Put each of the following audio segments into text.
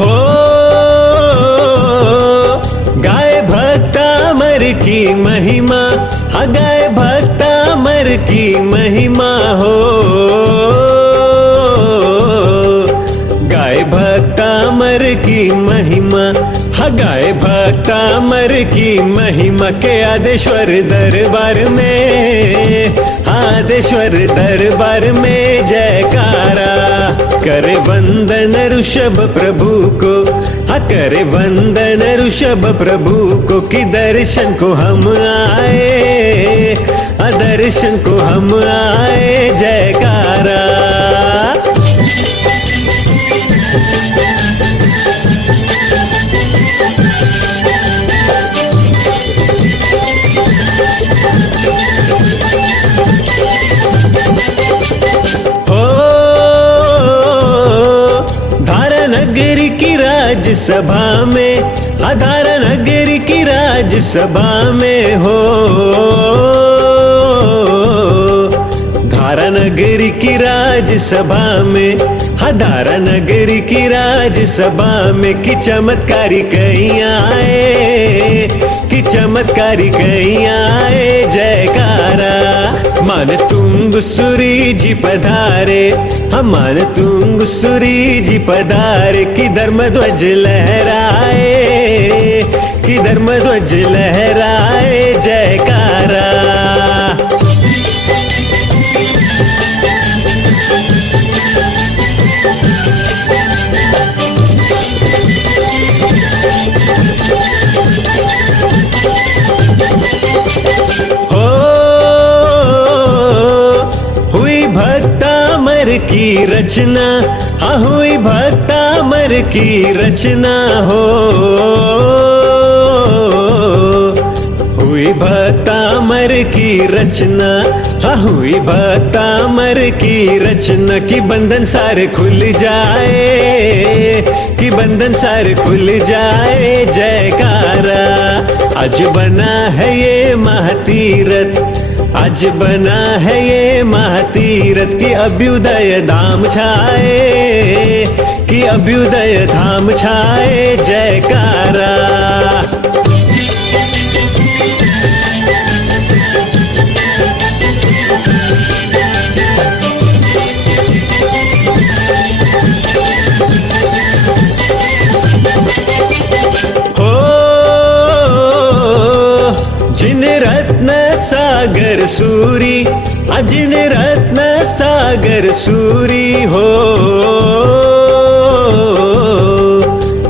हो गाय भक्तामर की महिमा, गाय भक्तामर की महिमा हो। गाय भक्तामर की महिमा, गाय भक्तामर की महिमा के आदेश्वर दरबार में, आदेश्वर दरबार में जयकारा। करे वंदन ऋषभ प्रभु को, करे वंदन ऋषभ प्रभु को कि दर्शन को हम आए, दर्शन को हम आए जयकारा। धारा नगरी की राजसभा में, धारा नगरी की राजसभा में हो। धारा नगरी की राजसभा में, धारा नगरी की राजसभा में कि चमत्कारी कहीं आए, कि चमत्कारी कहीं आए जयकारा। मान तुंग सुरी जी पधारे, हम मान तुंग सुरी जी पधारे कि धर्म ध्वज लहराए, कि धर्म ध्वज लहराए जयकारा। हुई भक्तामर की रचना, हुई भक्तामर की रचना हो। हुई भक्तामर की रचना, हुई भक्तामर की रचना कि बंधन सारे खुल जाए, कि बंधन सारे खुल जाए जयकारा। आज बना है ये महातीरथ, आज बना है ये महातीरथ कि अभ्युदय धाम छाए, कि अभ्युदय धाम छाए जयकारा। जिन रत्न सागर सूरी, जिन रत्न सागर सूरी हो।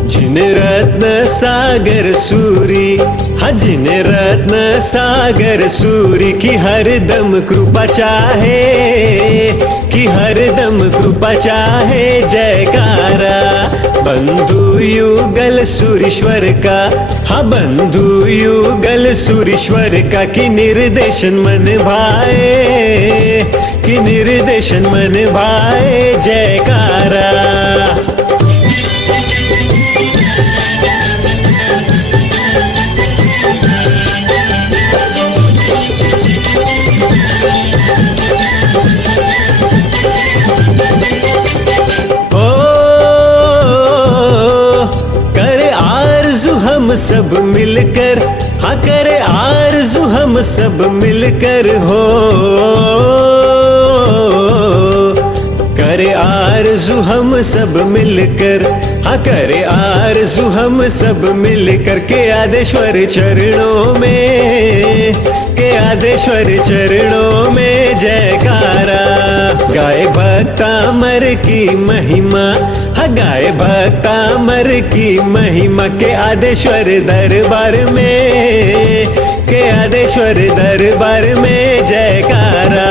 जिन रत्न सागर सूरी, जिन रत्न सागर सूरी की हरदम कृपा चाहे, कि हरदम कृपा चाहे जयकारा। बंधु युगल सुरेश्वर का, बंधु युगल सुरेश्वर का कि निर्देशन मन भाए, कि निर्देशन मन भाए जयकारा। हम सब मिलकर, करे आरज़ू हम सब मिलकर हो। करे आरज़ू हम सब मिलकर, करे आरज़ू हम सब मिलकर के आदेश्वर चरणों में, के आदेश्वर चरणों में जयकारा। गाय भक्तामर की महिमा, गाय भक्तामर की महिमा के आदेश्वर दरबार में, के आदेश्वर दरबार में जयकारा।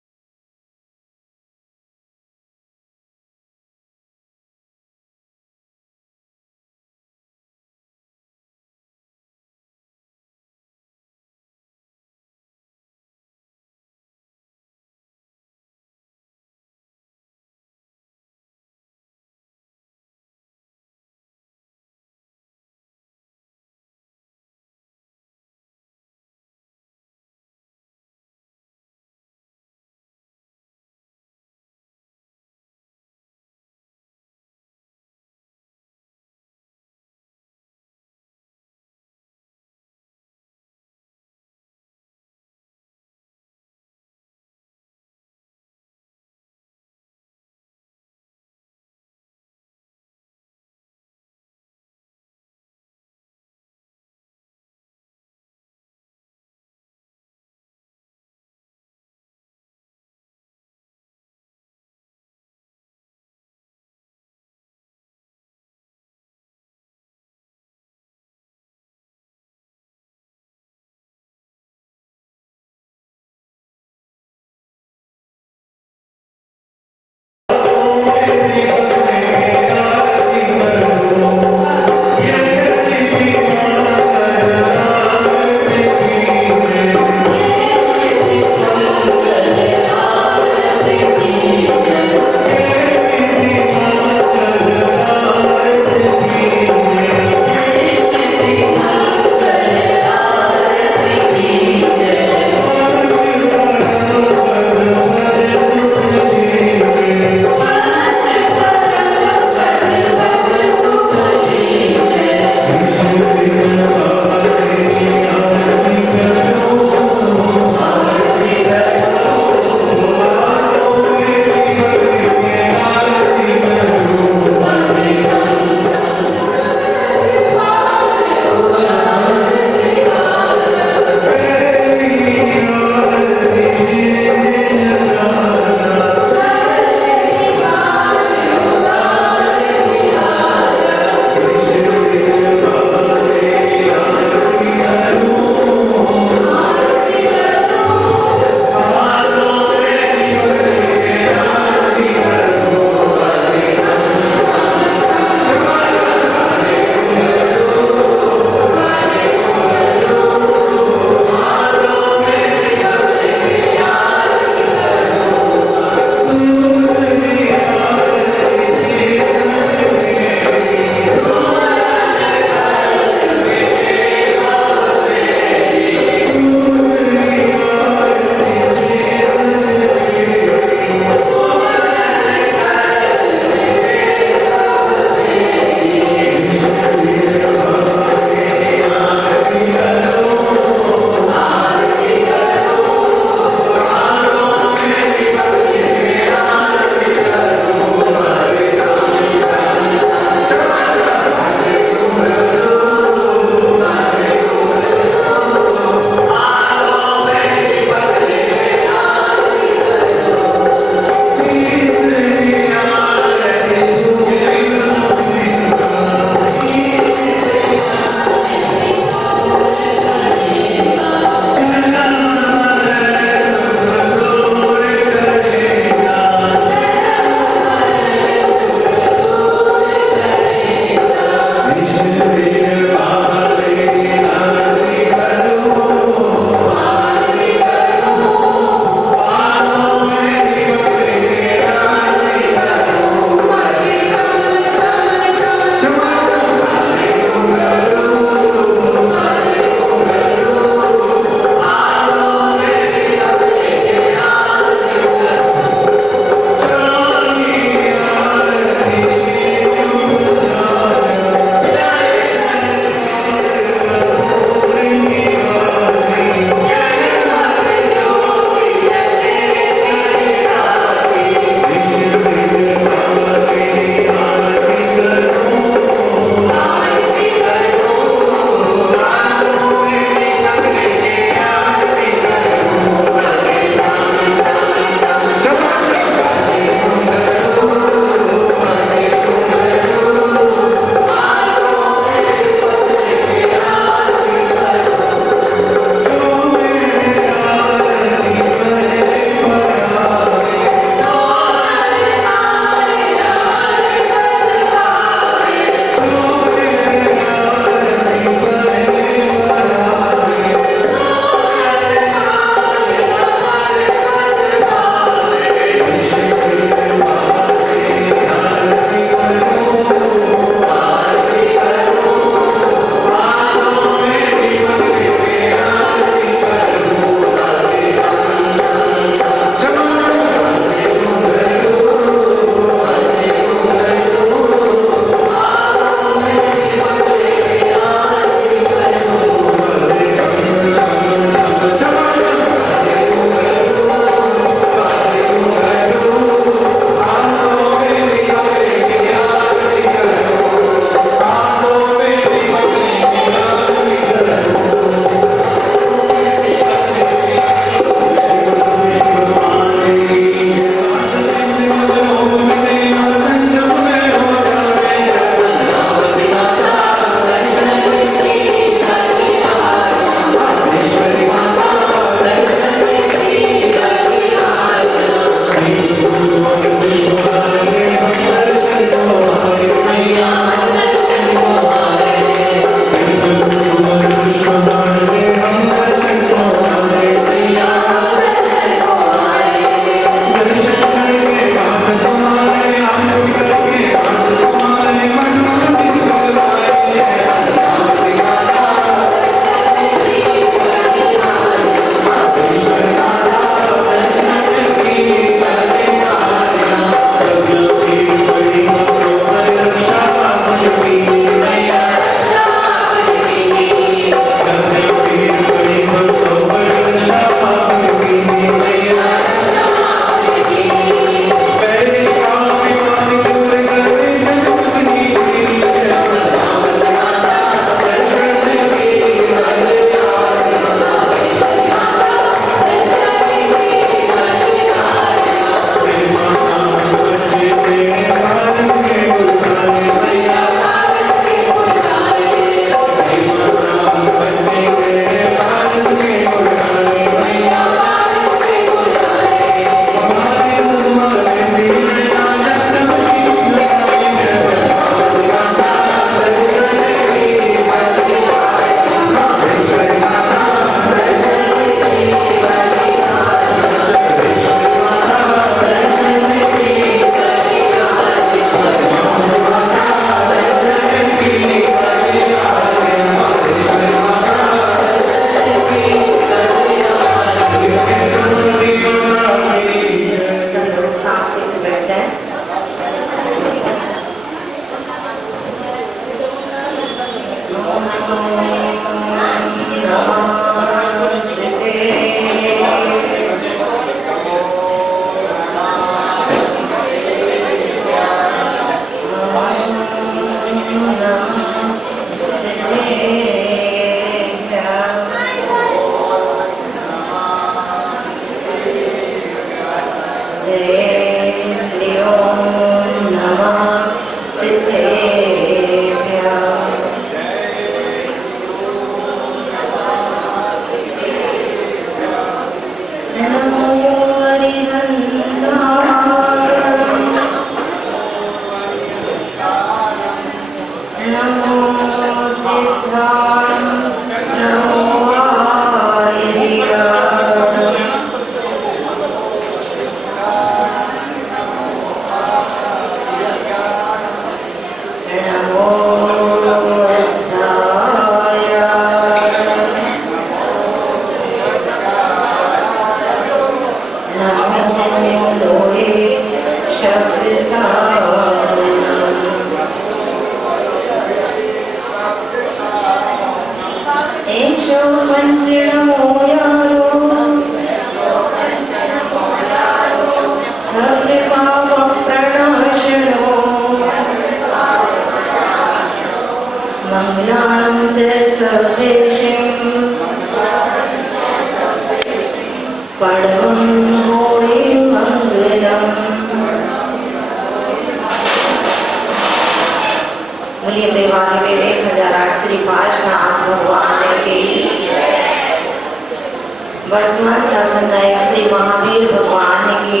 वर्तमान शासन नायक श्री महावीर भगवान के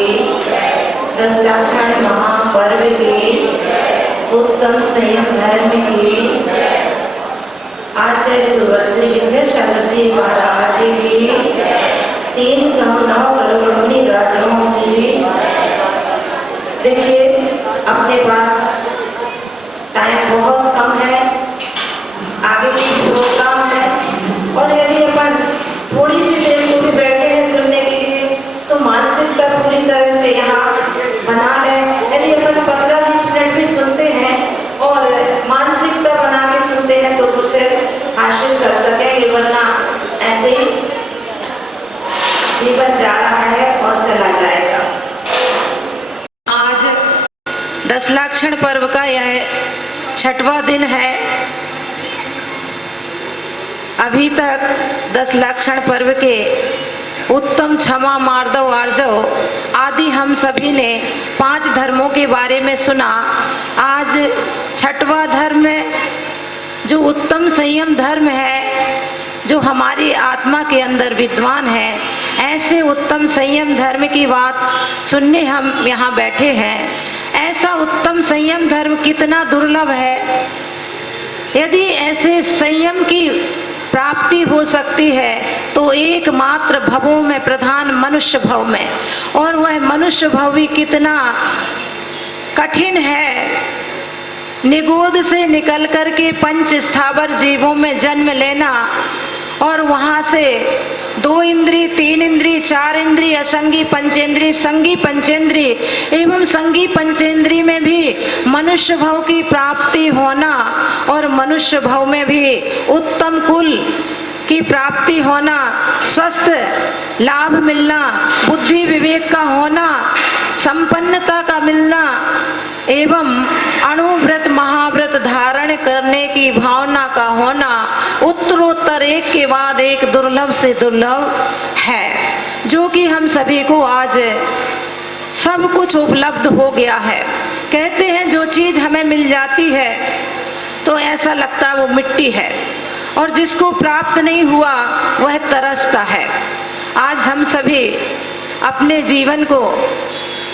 10 लक्षण महापर्व के उत्तम संयम धर्म की आचार्य गुरुवर श्री विद्यासागर जी महाराज की 3.9 करोड़ मुनि राजाओं की। देखिए अपने पास टाइम बहुत कम है, आगे की प्रोग्राम है, और यदि अपन थोड़ी सी देर को भी बैठे हैं सुनने के लिए तो मानसिकता पूरी तरह से यहाँ बना लें। यदि अपन 15-20 मिनट भी सुनते हैं और मानसिकता बना के सुनते हैं तो कुछ हासिल कर सकेंगे, वरना ऐसे ही जीवन जा रहा है और चला जाएगा। आज 10 लक्षण पर्व का यह 6वां दिन है। अभी तक 10 लक्षण पर्व के उत्तम, क्षमा, मार्दव, आर्जव आदि हम सभी ने 5 धर्मों के बारे में सुना। आज 6वां धर्म जो उत्तम संयम धर्म है, जो हमारी आत्मा के अंदर विद्वान है, ऐसे उत्तम संयम धर्म की बात सुनने हम यहाँ बैठे हैं। ऐसा उत्तम संयम धर्म कितना दुर्लभ है। यदि ऐसे संयम की प्राप्ति हो सकती है तो एकमात्र भवों में प्रधान मनुष्य भव में, और वह मनुष्य भव भी कितना कठिन है। निगोद से निकल कर के 5 स्थावर जीवों में जन्म लेना, और वहाँ से 2 इंद्री, 3 इंद्री, 4 इंद्री, असंगी पंचेंद्री, संगी पंचेंद्री एवं संगी पंचेंद्री में भी मनुष्य भव की प्राप्ति होना, और मनुष्य भव में भी उत्तम कुल की प्राप्ति होना, स्वस्थ लाभ मिलना, बुद्धि विवेक का होना, संपन्नता का मिलना एवं अणुव्रत महाव्रत धारण करने की भावना का होना उत्तरोत्तर एक के बाद एक दुर्लभ से दुर्लभ है, जो कि हम सभी को आज सब कुछ उपलब्ध हो गया है। कहते हैं जो चीज हमें मिल जाती है तो ऐसा लगता है वो मिट्टी है, और जिसको प्राप्त नहीं हुआ वह तरसता है। आज हम सभी अपने जीवन को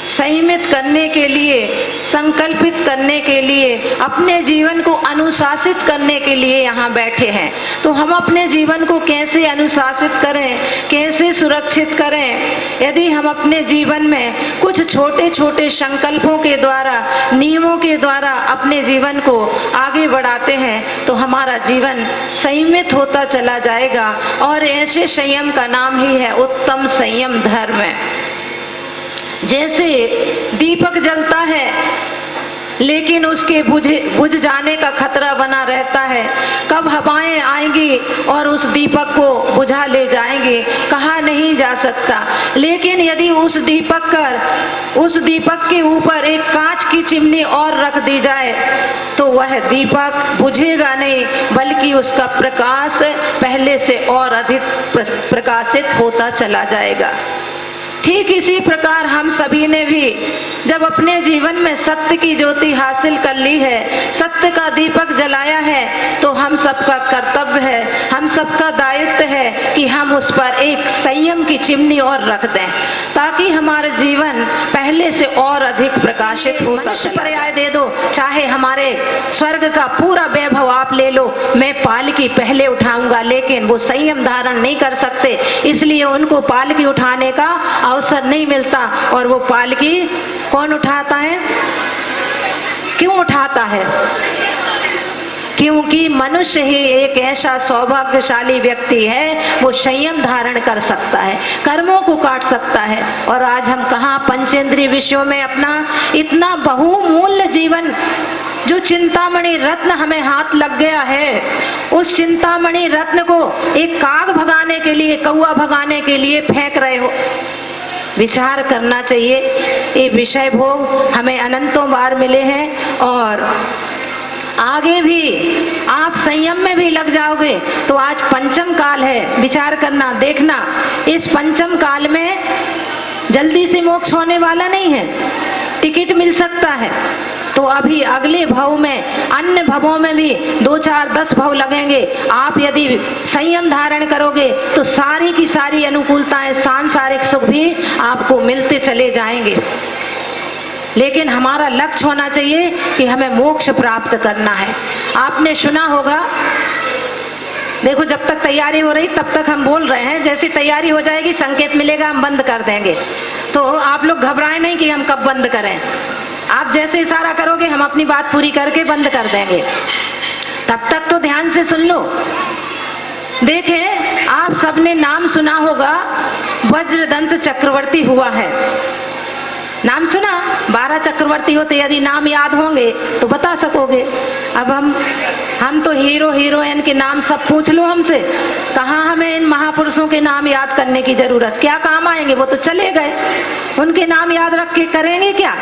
संयमित करने के लिए, संकल्पित करने के लिए, अपने जीवन को अनुशासित करने के लिए यहाँ बैठे हैं। तो हम अपने जीवन को कैसे अनुशासित करें, कैसे सुरक्षित करें? यदि हम अपने जीवन में कुछ छोटे छोटे संकल्पों के द्वारा, नियमों के द्वारा अपने जीवन को आगे बढ़ाते हैं तो हमारा जीवन संयमित होता चला जाएगा, और ऐसे संयम का नाम ही है उत्तम संयम धर्म। जैसे दीपक जलता है लेकिन उसके बुझ जाने का खतरा बना रहता है, कब हवाएं आएंगी और उस दीपक को बुझा ले जाएंगे, कहा नहीं जा सकता। लेकिन यदि उस दीपक के ऊपर एक कांच की चिमनी और रख दी जाए तो वह दीपक बुझेगा नहीं, बल्कि उसका प्रकाश पहले से और अधिक प्रकाशित होता चला जाएगा। ठीक इसी प्रकार हम सभी ने भी जब अपने जीवन में सत्य की ज्योति हासिल कर ली है, सत्य का दीपक जलाया है, तो हम सबका कर्तव्य है, हम सबका दायित्व है कि हम उस पर एक संयम की चिमनी और रख दें, ताकि हमारा जीवन पहले से और अधिक प्रकाशित हो। मनुष्य पर्याय दे दो, चाहे हमारे स्वर्ग का पूरा वैभव आप ले लो, मैं पालकी पहले उठाऊंगा, लेकिन वो संयम धारण नहीं कर सकते, इसलिए उनको पालकी उठाने का अवसर नहीं मिलता। और वो पालकी कौन उठाता है? क्यों उठाता है? क्योंकि मनुष्य ही एक ऐसा सौभाग्यशाली व्यक्ति है, वो संयम धारण कर सकता है, कर्मों को काट सकता है। और आज हम कहाँ पंचेंद्रिय विषयों में अपना इतना बहुमूल्य जीवन, जो चिंतामणि रत्न हमें हाथ लग गया है, उस चिंतामणि रत्न को एक काग भगाने के लिए, कौआ भगाने के लिए फेंक रहे हो। विचार करना चाहिए। ये विषय भोग हमें अनंतों बार मिले हैं, और आगे भी आप संयम में भी लग जाओगे तो आज पंचम काल है। विचार करना, देखना, इस पंचम काल में जल्दी से मोक्ष होने वाला नहीं है। टिकट मिल सकता है, तो अभी अगले भव में, अन्य भवों में भी 2, 4, 10 भव लगेंगे। आप यदि संयम धारण करोगे तो सारी की सारी अनुकूलताएं, सांसारिक सुख भी आपको मिलते चले जाएंगे। लेकिन हमारा लक्ष्य होना चाहिए कि हमें मोक्ष प्राप्त करना है। आपने सुना होगा, देखो जब तक तैयारी हो रही तब तक हम बोल रहे हैं, जैसी तैयारी हो जाएगी संकेत मिलेगा हम बंद कर देंगे। तो आप लोग घबराएं नहीं कि हम कब बंद करें, आप जैसे इशारा करोगे हम अपनी बात पूरी करके बंद कर देंगे। तब तक तो ध्यान से सुन लो। देखें, आप सबने नाम सुना होगा, वज्रदंत चक्रवर्ती हुआ है। नाम सुना? 12 चक्रवर्ती होते, यदि नाम याद होंगे तो बता सकोगे। अब हम तो हीरो हीरोइन के नाम सब पूछ लो हमसे, कहाँ हमें इन महापुरुषों के नाम याद करने की जरूरत, क्या काम आएंगे, वो तो चले गए, उनके नाम याद रख के करेंगे क्या।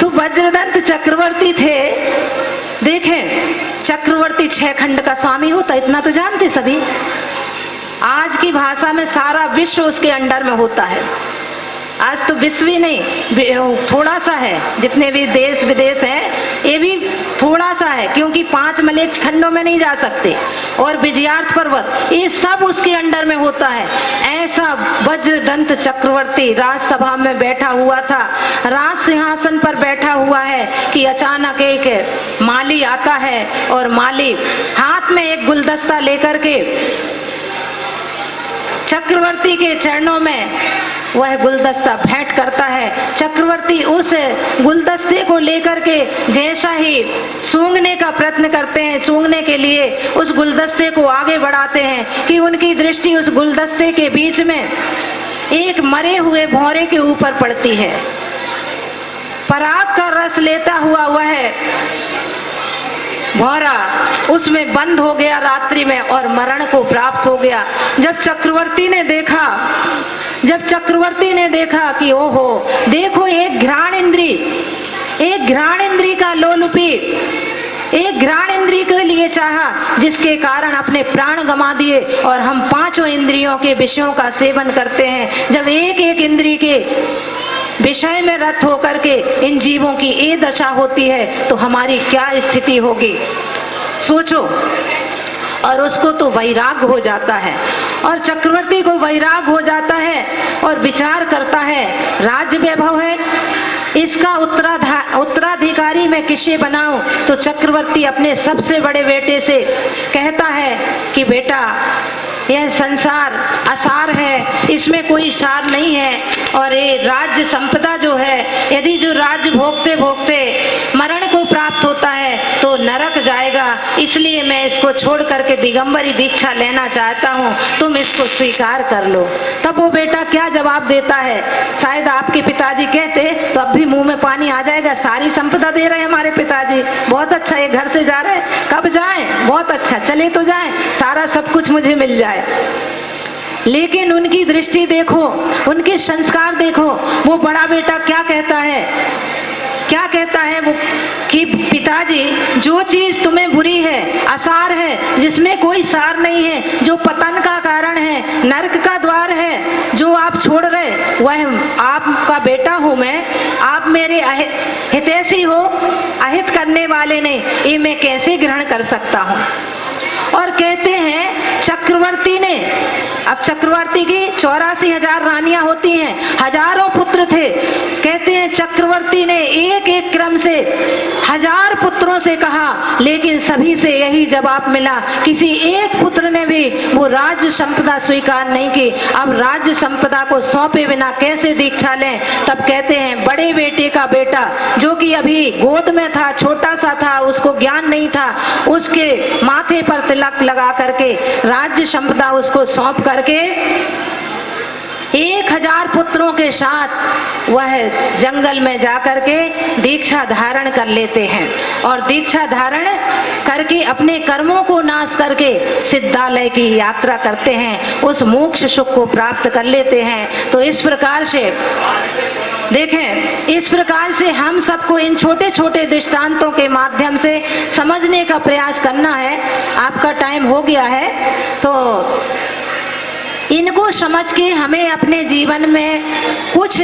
तो वज्रदंत चक्रवर्ती थे। देखें, चक्रवर्ती 6 खंड का स्वामी होता, इतना तो जानते सभी। आज की भाषा में सारा विश्व उसके अंडर में होता है। आज तो विश्व ही नहीं, थोड़ा सा है, जितने भी देश विदेश हैं ये भी थोड़ा सा है, क्योंकि 5 मलेच्छ खंडों में नहीं जा सकते। और विजयार्थ पर्वत, ये सब उसके अंडर में होता है। ऐसा वज्रदंत चक्रवर्ती राजसभा में बैठा हुआ था, राज सिंहासन पर बैठा हुआ है कि अचानक एक माली आता है, और माली हाथ में एक गुलदस्ता लेकर के चक्रवर्ती के चरणों में वह गुलदस्ता भेंट करता है। चक्रवर्ती उस गुलदस्ते को लेकर के जैसा ही सूंघने का प्रयत्न करते हैं, सूंघने के लिए उस गुलदस्ते को आगे बढ़ाते हैं कि उनकी दृष्टि उस गुलदस्ते के बीच में एक मरे हुए भौरे के ऊपर पड़ती है। पराग का रस लेता हुआ वह भौरा उसमें बंद हो गया रात्रि में और मरण को प्राप्त हो गया। जब चक्रवर्ती ने देखा कि ओहो, देखो एक घ्राण इंद्री का लोलुपी, एक घ्राण इंद्री के लिए चाहा जिसके कारण अपने प्राण गंवा दिए, और हम 5 इंद्रियों के विषयों का सेवन करते हैं। जब एक एक इंद्री के विषय में रत होकर के इन जीवों की ये दशा होती है तो हमारी क्या स्थिति होगी, सोचो। और उसको तो वैराग हो जाता है, और चक्रवर्ती को वैराग हो जाता है और विचार करता है, राज्य वैभव है, इसका उत्तराधिकारी मैं किसे बनाऊं। तो चक्रवर्ती अपने सबसे बड़े बेटे से कहता है कि बेटा, यह संसार असार है, इसमें कोई सार नहीं है, और ये राज्य संपदा जो है, यदि जो राज्य भोगते भोगते मरण को प्राप्त होता है तो नरक जाएगा, इसलिए मैं इसको छोड़ करके दिगंबरी दीक्षा लेना चाहता हूँ, तुम इसको स्वीकार कर लो। तब वो बेटा क्या जवाब देता है, शायद आपके पिताजी कहते तो अब भी मुंह में पानी आ जाएगा, सारी संपदा दे रहे हैं हमारे पिताजी, बहुत अच्छा, ये घर से जा रहे, कब जाएं, बहुत अच्छा, चले तो जाएं, सारा सब कुछ मुझे मिल जाए। लेकिन उनकी दृष्टि देखो, उनके संस्कार देखो। वो बड़ा बेटा क्या कहता है वो कि पिताजी, जो चीज तुम्हें बुरी है, असार है, जिसमें कोई सार नहीं है, जो पतन का कारण है, नरक का द्वार है, जो आप छोड़ रहे, वह आपका बेटा हूं मैं, आप मेरे हितैषी हो, अहित करने वाले नहीं, ये मैं कैसे ग्रहण कर सकता हूं। और कहते हैं चक्रवर्ती ने, अब चक्रवर्ती की 84,000 रानियां होती हैं, हजारों पुत्र थे। कहते हैं चक्रवर्ती ने एक एक क्रम से 1000 पुत्रों से कहा, लेकिन सभी से यही जवाब मिला, किसी एक पुत्र ने भी वो राज्य संपदा स्वीकार नहीं की। अब राज्य संपदा को सौंपे बिना कैसे दीक्षा लें। तब कहते हैं बड़े बेटे का बेटा, जो कि अभी गोद में था, छोटा सा था, उसको ज्ञान नहीं था, उसके माथे पर तिलक लगा करके राज्य संपदा उसको सौंप करके 1000 पुत्रों के साथ वह जंगल में जाकर के दीक्षा धारण कर लेते हैं, और दीक्षा धारण करके अपने कर्मों को नाश करके सिद्धालय की यात्रा करते हैं, उस मोक्ष सुख को प्राप्त कर लेते हैं। तो इस प्रकार से देखें, इस प्रकार से हम सबको इन छोटे छोटे दृष्टांतों के माध्यम से समझने का प्रयास करना है। आपका टाइम हो गया है, तो इनको समझ के हमें अपने जीवन में कुछ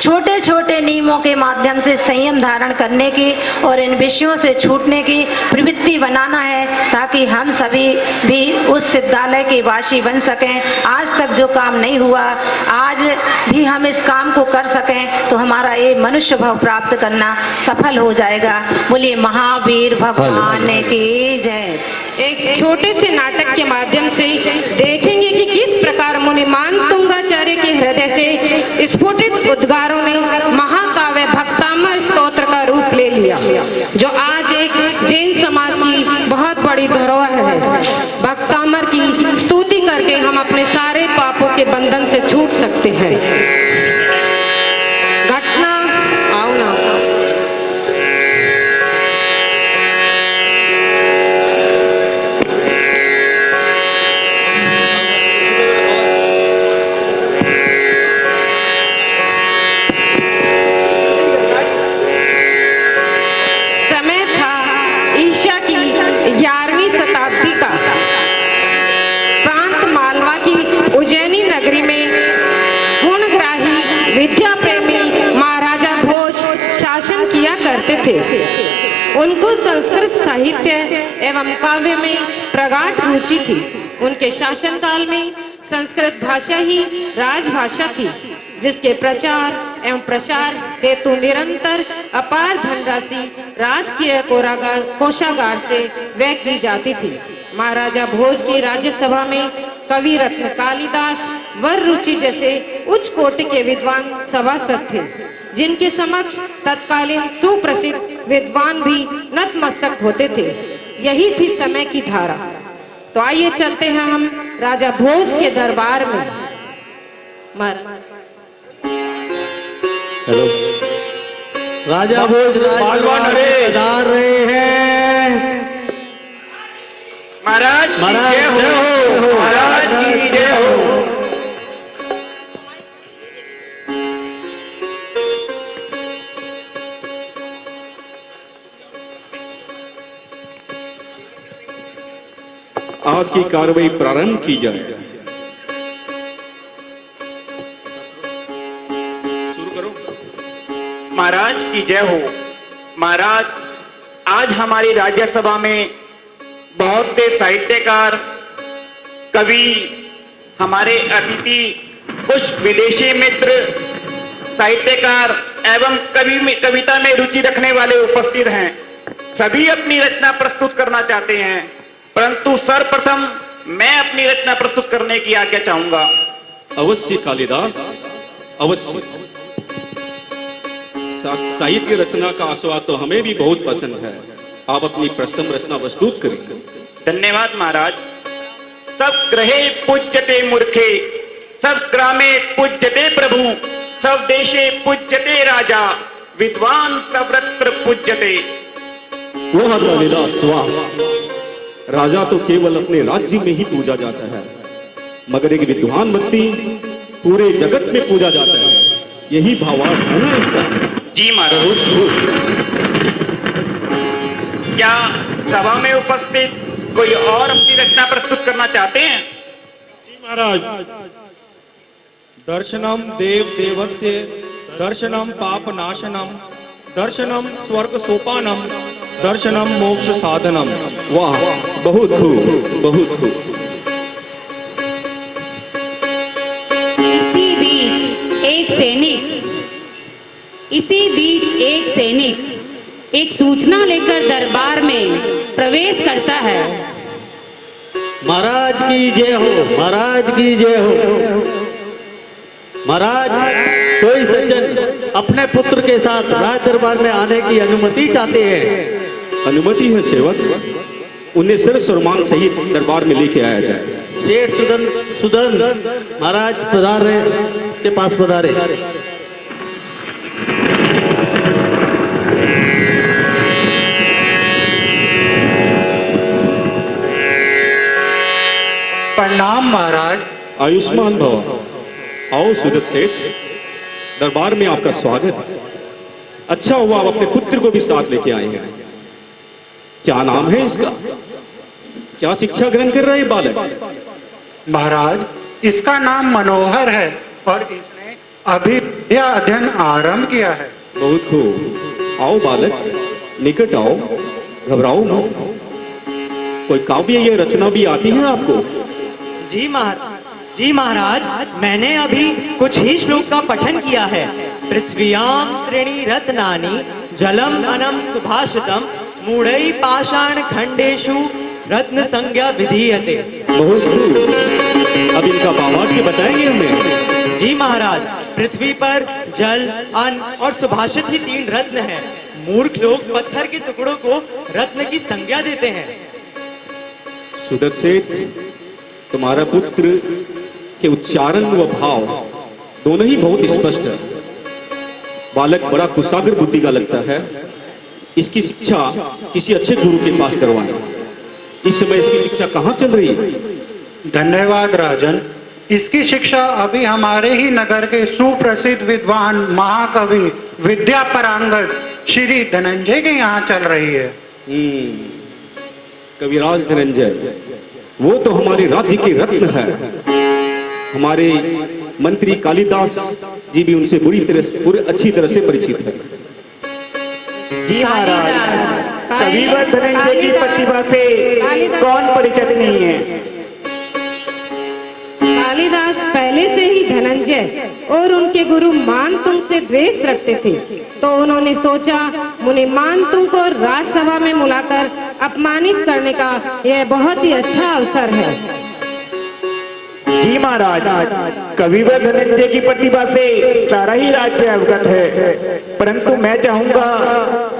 छोटे छोटे नियमों के माध्यम से संयम धारण करने की और इन विषयों से छूटने की प्रवृत्ति बनाना है, ताकि हम सभी भी उस सिद्धालय के वासी बन सकें। आज तक जो काम नहीं हुआ, आज भी हम इस काम को कर सकें तो हमारा ये मनुष्य भाव प्राप्त करना सफल हो जाएगा। बोलिए महावीर भगवान की जय। एक छोटे से नाटक के माध्यम से देखेंगे कि किस प्रकार मुनिमान तुंगाचार्य के हृदय से स्फुटित उद्गारों ने महाकाव्य भक्तामर स्तोत्र का रूप ले लिया, जो आज एक जैन समाज की बहुत बड़ी धरोहर है। भक्तामर की स्तुति करके हम अपने सारे पापों के बंधन से छूट सकते हैं। घटना आओ ना। समय था ईशा की 11वीं शताब्दी का। प्रांत मालवा की उज्जैनी नगरी में गुणग्राही विद्या प्रेमी महाराजा भोज शासन किया करते थे। उनको संस्कृत साहित्य एवं काव्य में प्रगाढ़ रुचि थी। उनके शासनकाल में संस्कृत भाषा ही राजभाषा थी, जिसके प्रचार एवं प्रसार हेतु निरंतर अपार धनराशि राजकीय कोषागार से व्यय की जाती थी। महाराजा भोज की राज्यसभा में कवि रत्न कालिदास, वर रुचि जैसे उच्च कोटि के विद्वान सभासद थे, जिनके समक्ष तत्कालीन सुप्रसिद्ध विद्वान भी नतमस्तक होते थे। यही थी समय की धारा। तो आइए चलते हैं हम राजा भोज के दरबार में। हेलो, राजा भोज पधार रहे हैं। महाराज महाराज जय हो, महाराज की जय हो। आज की कार्रवाई प्रारंभ की जाए। शुरू करो। महाराज की जय हो। महाराज, आज हमारी राज्यसभा में बहुत से साहित्यकार, कवि, हमारे अतिथि, कुछ विदेशी मित्र, साहित्यकार एवं कविता में रुचि रखने वाले उपस्थित हैं। सभी अपनी रचना प्रस्तुत करना चाहते हैं, परंतु सर्वप्रथम मैं अपनी रचना प्रस्तुत करने की आज्ञा चाहूंगा। अवश्य कालिदास, अवश्य। साहित्य रचना का आस्वाद तो हमें भी बहुत पसंद है। आप अपनी प्रथम रचना प्रस्तुत करें। धन्यवाद महाराज। सब ग्रहे पूज्यते मूर्खे, सब ग्रामे पूज्यते प्रभु, सब देशे पूज्यते राजा, विद्वान सर्वत्र पूज्यते। वाह कालिदास वाह। राजा तो केवल अपने राज्य में ही पूजा जाता है, मगर एक विद्वान व्यक्ति पूरे जगत में पूजा जाता है। यही भावार्थ है ना इसका? जी महाराज। क्या सभा में उपस्थित कोई और अपनी रचना प्रस्तुत करना चाहते हैं? जी महाराज। दर्शनम देव देवस्य, दर्शनम पाप नाशनम, दर्शनम स्वर्ग सोपानम, दर्शनम मोक्ष साधनम। वाह, बहुत खूब, बहुत खूब। इसी बीच एक सैनिक एक सूचना लेकर दरबार में प्रवेश करता है। महाराज की जय हो, महाराज की जय हो। महाराज, कोई सज्जन अपने पुत्र के साथ राज दरबार में आने की अनुमति चाहते हैं। अनुमति है सेवक, उन्हें सिर्फ सुरमान सहित दरबार में लेके आया जाए। सेठ सुदन महाराज पधार रहे के पास पधारे। प्रणाम महाराज। आयुष्मान भव। आओ सुदत सेठ, दरबार में आपका स्वागत है। अच्छा हुआ आप अपने पुत्र को भी साथ लेके आए हैं। क्या नाम है इसका? क्या शिक्षा ग्रहण कर रहे बालक? महाराज, इसका नाम मनोहर है और इसने अभी यह अध्ययन आरंभ किया है। बहुत खूब। आओ बालक, निकट आओ, घबराओ मत। कोई काव्य या रचना भी आती है आपको? जी महाराज, मैंने अभी कुछ ही श्लोक का पठन किया है। पृथ्व्याम त्रीणि रत्नानि जलम अनम सुभाषितम मूढ़ै पाषाण खंडेषु रत्न संज्ञा विधीयते। बहुत खूब। अब इनका भावार्थ के बताएंगे हमें? जी महाराज, पृथ्वी पर जल, अन्न और सुभाषित ही 3 रत्न हैं। मूर्ख लोग पत्थर के टुकड़ों को रत्न की संज्ञा देते हैं। सुदत्त सेठ, तुम्हारा पुत्र के उच्चारण व भाव दोनों ही बहुत स्पष्ट है। बालक बड़ा कुशाग्र बुद्धि का लगता है। इसकी शिक्षा किसी अच्छे गुरु के पास करवाना। इस समय इसकी शिक्षा कहाँ चल रही है? धन्यवाद राजन। इसकी शिक्षा अभी हमारे ही नगर के सुप्रसिद्ध विद्वान महाकवि विद्या परांगत श्री धनंजय के यहाँ चल रही है। कविराज धनंजय, वो तो हमारे राज्य के रत्न है। हमारे मंत्री कालिदास जी भी उनसे अच्छी तरह से परिचित है। जी महाराज, कविवर धनंजय की प्रतिभा से कौन परिचित नहीं है। कालिदास पहले से ही धनंजय और उनके गुरु मानतुंग से द्वेष रखते थे, तो उन्होंने सोचा मुनि मानतुंग को राजसभा में बुलाकर अपमानित करने का यह बहुत ही अच्छा अवसर है। जी महाराज, कविवर धनंजय की प्रतिभा से सारा ही राज्य अवगत है, परंतु मैं चाहूंगा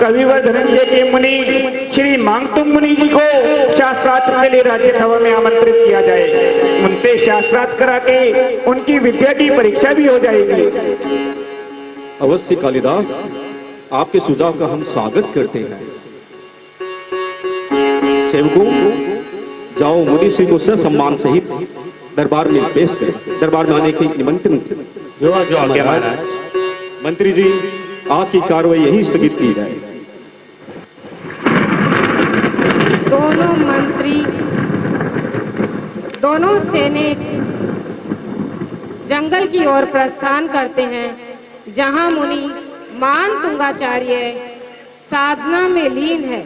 कविवर धनंजय के मुनि श्री मांगतुंग मुनि जी को शास्त्रार्थ के लिए राज्यसभा में आमंत्रित किया जाए। उनसे शास्त्रार्थ करा के उनकी विद्या की परीक्षा भी हो जाएगी। अवश्य कालिदास, आपके सुझाव का हम स्वागत करते हैं। सेवकों, जाओ मुनि श्री को सम्मान सहित दरबार में पेश करें। दरबार में आने के निमंत्रण। जो आज्ञा महाराज। मंत्री जी, आज की कार्रवाई यही स्थगित की जाए। दोनों मंत्री, दोनों सैनिक जंगल की ओर प्रस्थान करते हैं, जहां मुनि मानतुंगाचार्य साधना में लीन है।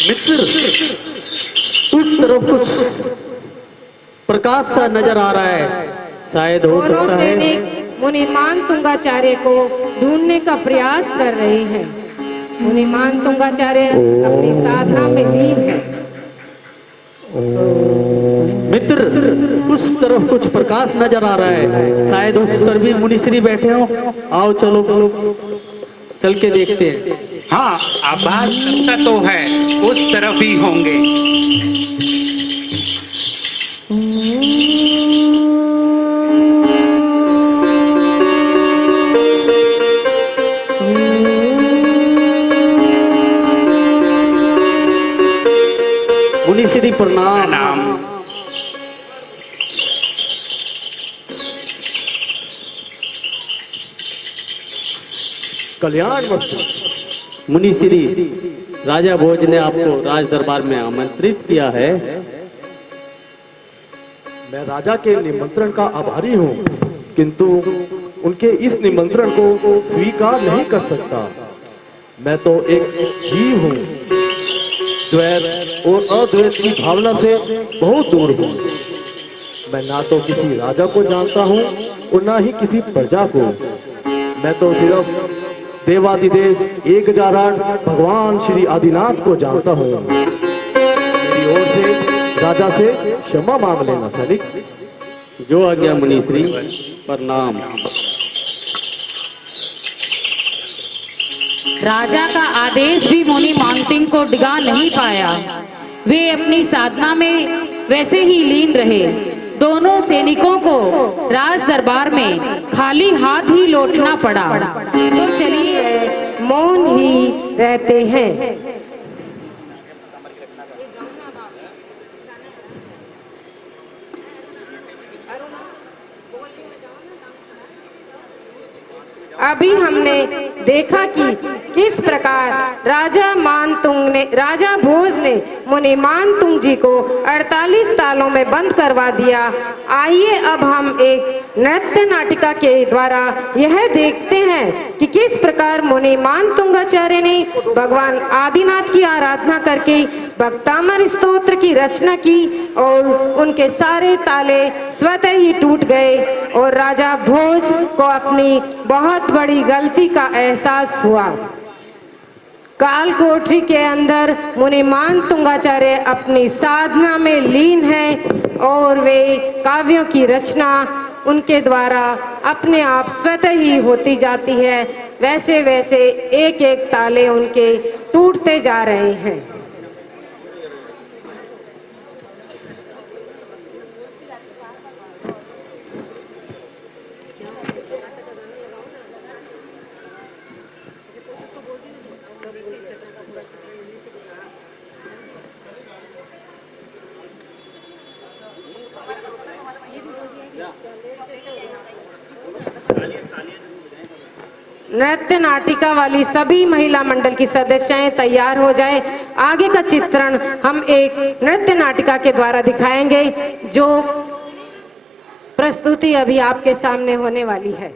मित्र, उस तरफ कुछ प्रकाश सा नजर आ रहा है। शायद हो दोनों सकता है सैनिक मुनि मानतुंगाचार्य को ढूंढने का प्रयास कर रहे हैं। मुनि मानतुंगाचार्य अपनी साधना में लीन है। मित्र, उस तरफ कुछ प्रकाश नजर आ रहा है। शायद उस पर भी मुनिश्री बैठे हो। आओ चलो चल के देखते हैं। हाँ, आभास लगता तो है उस तरफ ही होंगे। मुनिश्री प्रणाम। कल्याण वस्तु। मुनिश्री, राजा भोज ने आपको राज दरबार में आमंत्रित किया है। मैं राजा के निमंत्रण का आभारी हूँ, किंतु उनके इस निमंत्रण को स्वीकार नहीं कर सकता। मैं तो एक जीव हूँ, द्वैत और अद्वैत की भावना से बहुत दूर हूँ। मैं ना तो किसी राजा को जानता हूँ और ना ही किसी प्रजा को। मैं तो सिर्फ देवादिदेव एक जाराट भगवान श्री आदिनाथ को जानता हूँ। मेरी ओर से राजा से क्षमा मांग लेना सैनिक। जो आज्ञा मुनिश्री। प्रणाम। राजा का आदेश भी मुनि मानतिंग को डिगा नहीं पाया। वे अपनी साधना में वैसे ही लीन रहे। दोनों सैनिकों को राज दरबार में खाली हाथ ही लौटना पड़ा। तो चलिए मौन ही रहते हैं। अभी हमने देखा कि किस प्रकार राजा भोज ने मुनि मानतुंग जी को 48 तालों में बंद करवा दिया। आइए अब हम एक नृत्य नाटिका के द्वारा यह देखते हैं कि किस प्रकार मुनि मानतुंगाचार्य ने भगवान आदिनाथ की आराधना करके भक्तामर स्तोत्र की रचना की और उनके सारे ताले स्वतः ही टूट गए और राजा भोज को अपनी बहुत बड़ी गलती का एहसास हुआ। काल कोठरी के अंदर मुनि मानतुंगाचार्य अपनी साधना में लीन है और वे काव्यों की रचना उनके द्वारा अपने आप स्वतः ही होती जाती है। वैसे वैसे एक एक ताले उनके टूटते जा रहे हैं। नृत्य नाटिका वाली सभी महिला मंडल की सदस्याएं तैयार हो जाए। आगे का चित्रण हम एक नृत्य नाटिका के द्वारा दिखाएंगे जो प्रस्तुति अभी आपके सामने होने वाली है।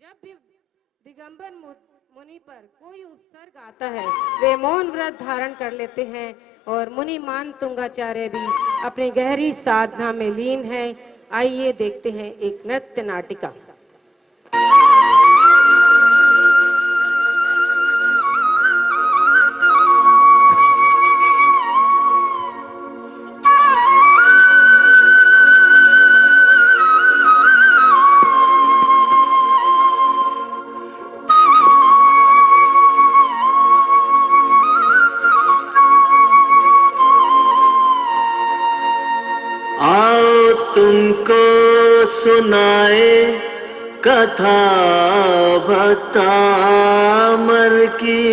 जब भी दिगंबर मुनि पर कोई उपसर्ग आता है वे मौन व्रत धारण कर लेते हैं और मुनि मानतुंगाचार्य भी अपनी गहरी साधना में लीन है। आइए देखते हैं एक नृत्य नाटिका। तुमको सुनाए कथा भक्तामर की,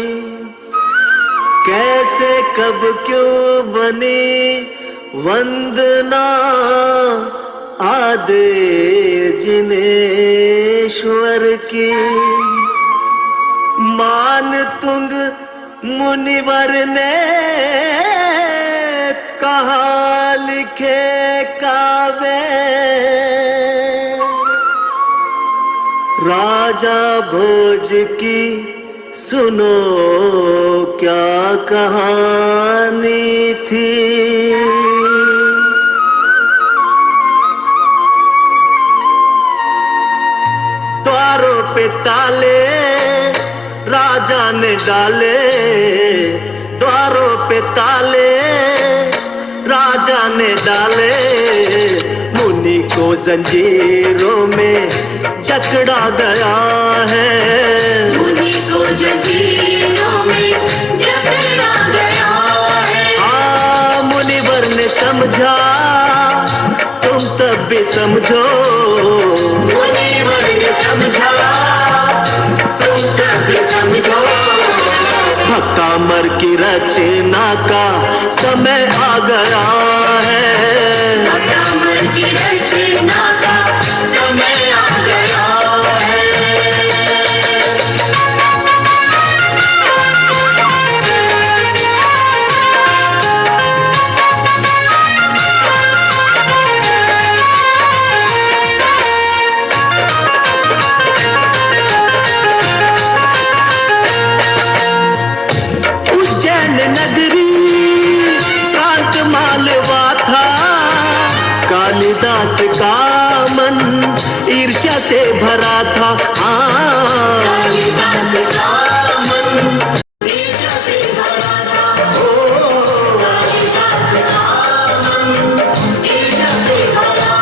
कैसे कब क्यों बनी वंदना आदे जिनेश्वर की। मानतुंग मुनिवर ने कहा लिखे काव्य, राजा भोज की सुनो क्या कहानी थी। द्वारों पे ताले राजा ने डाले, द्वारों पे ताले राजा ने डाले, मुनि को जंजीरों में जकड़ा गया है। मुनि को जंजीरों में जकड़ा गया है। हाँ, मुनिवर ने समझा तुम सब भी समझो, मुनिवर ने समझा तुम सब भी समझो। भक्तामर की रचना का समय आ गया है। भक्तामर की रचना का समय आ गया है। उज्जैन नगरी प्रांत मालवा था, कालिदास का मन ईर्ष्या से भरा था। कालिदास का मन ईर्ष्या से भरा था। ओ कालिदास का मन ईर्ष्या से भरा था।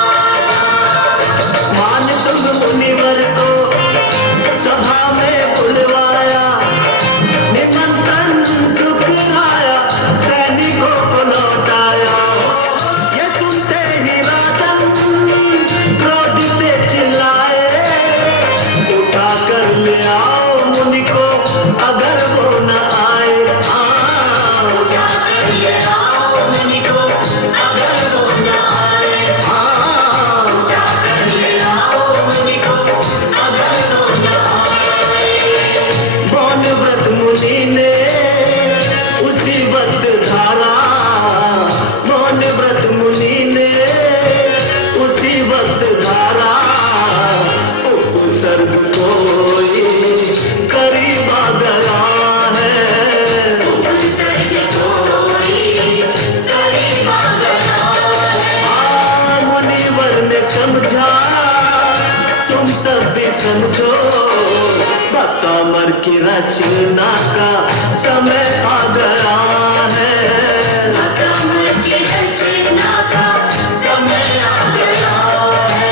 समझो, भक्त अमर की रचना का समय आ गया है। भक्त अमर की रचना का समय आ गया है।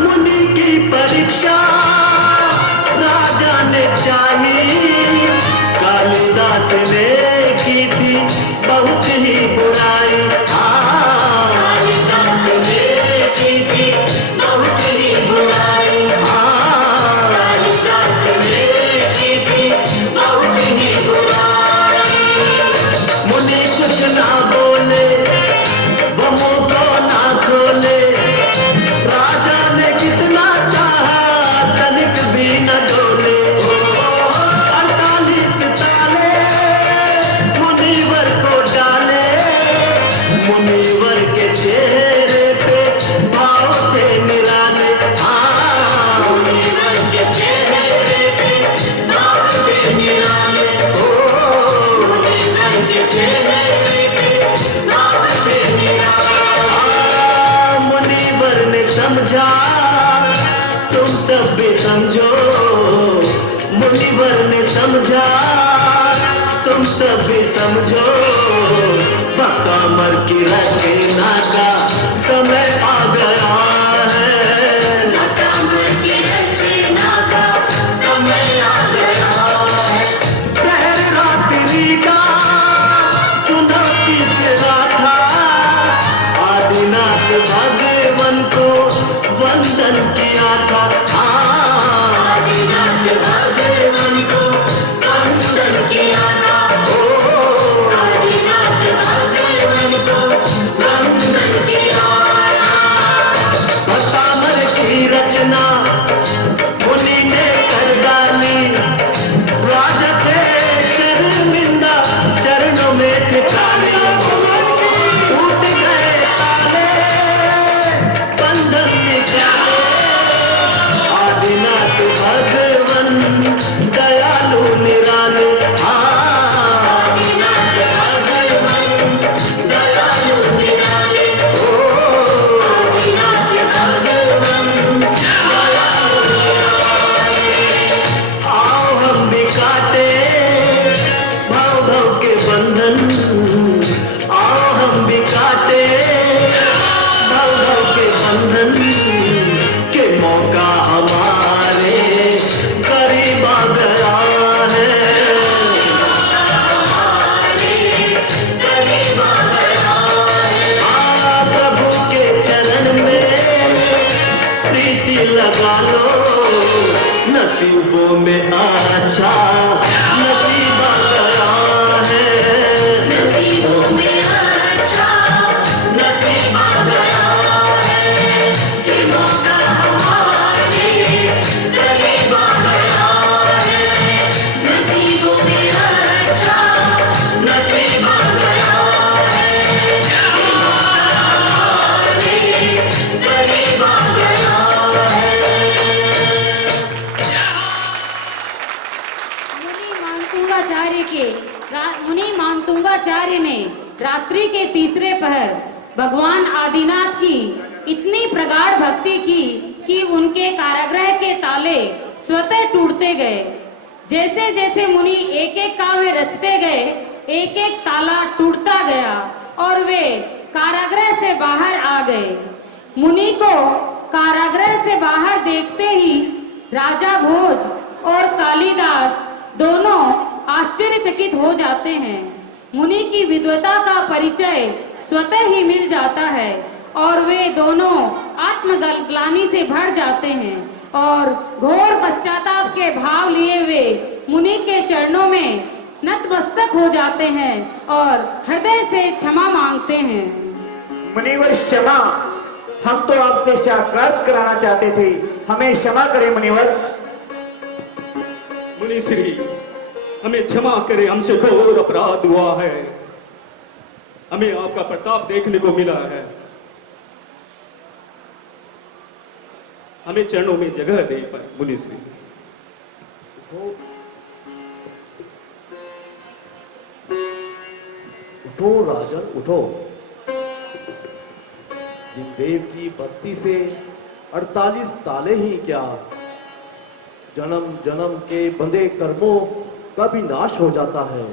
मुनि की परीक्षा राजा ने चाही, कालिदास ने की थी बहुत ही बुराई। कालिदास ने की थी बहुत ही बुराई। कालिदास ने की थी बहुत ही बुराई। मुनि कुछ ना बोले, बमों को ना खोले, राजा ने कितना चाहा तनिक भी न डोले। 48 ताले मुनिवर को डाले, मुनिवर के चेहरे पे भाव थे निराले। मुनिवर के चेहरे पे भाव थे निराले। मुनिवर के चेहरे पे भाव थे निराले। मुनिवर ने समझा, तुम सब भी समझो। मुनिवर ने समझा, तुम सब भी समझो। भक्त अमर की रचना का समय आ गया है। भक्त अमर की रचना का समय आ गया है। प्रहर रात्रि का सुना तीसरा था, आदिनाथ भगवान को वंदन किया था। आदिनाथ भगवान को वंदन किया था। आदिनाथ भगवान को वंदन किया था। भक्त अमर की रचना मुनि ने कर डाली, राजा थे शर्मिंदा चरणों में ठिकाने। टूट गए ताले, बंधन निकाले। आदिनाथ भगवान दयालु निराले। आदिनाथ भगवान दयालु निराले। आदिनाथ भगवान दयालु निराले। आओ हम भी काटे भाव भाव के बंधन, आओ हम भी काटे भाव भाव के बंधन के मौका हमारे करीब आ गया है। करीब आ गया है। प्रभु के चरण में प्रीति लगा लो, नसीबों में अच्छा नसीब आ गया है। नसीबों में अच्छा नसीब आ गया है। कि मौका हमारे करीब आ गया है। नसीबों में अच्छा नसीब आ गया है। कि मौका हमारे करीब आ गया है। मुनि मानतुंगाचार्य ने रात्रि के तीसरे पहर भगवान आदिनाथ की इतनी प्रगाढ़ भक्ति की कि उनके कारागृह के ताले स्वतः टूटते गए। जैसे जैसे मुनि एक एक काव्य रचते गए, एक एक ताला टूटता गया और वे कारागृह से बाहर आ गए। मुनि को कारागृह से बाहर देखते ही राजा भोज और कालिदास दोनों आश्चर्यचकित हो जाते हैं। मुनि की विद्वता का परिचय स्वतः ही मिल जाता है और वे दोनों आत्मग्लानि से भर जाते हैं और घोर पश्चाताप के भाव लिए वे मुनि के चरणों में नतमस्तक हो जाते हैं और हृदय से क्षमा मांगते हैं। मुनिवर क्षमा, हम तो आपसे साक्षात कराना चाहते थे, हमें क्षमा करें मुनिवर। मुनिश्री, हमें क्षमा करें, हमसे घोर अपराध हुआ है। हमें आपका प्रताप देखने को मिला है, हमें चरणों में जगह दे पर मुनिश्री। उठो राजन उठो। जिनदेव की भक्ति से 48 ताले ही क्या, जन्म जन्म के बंधे कर्मों का भी नाश हो जाता है।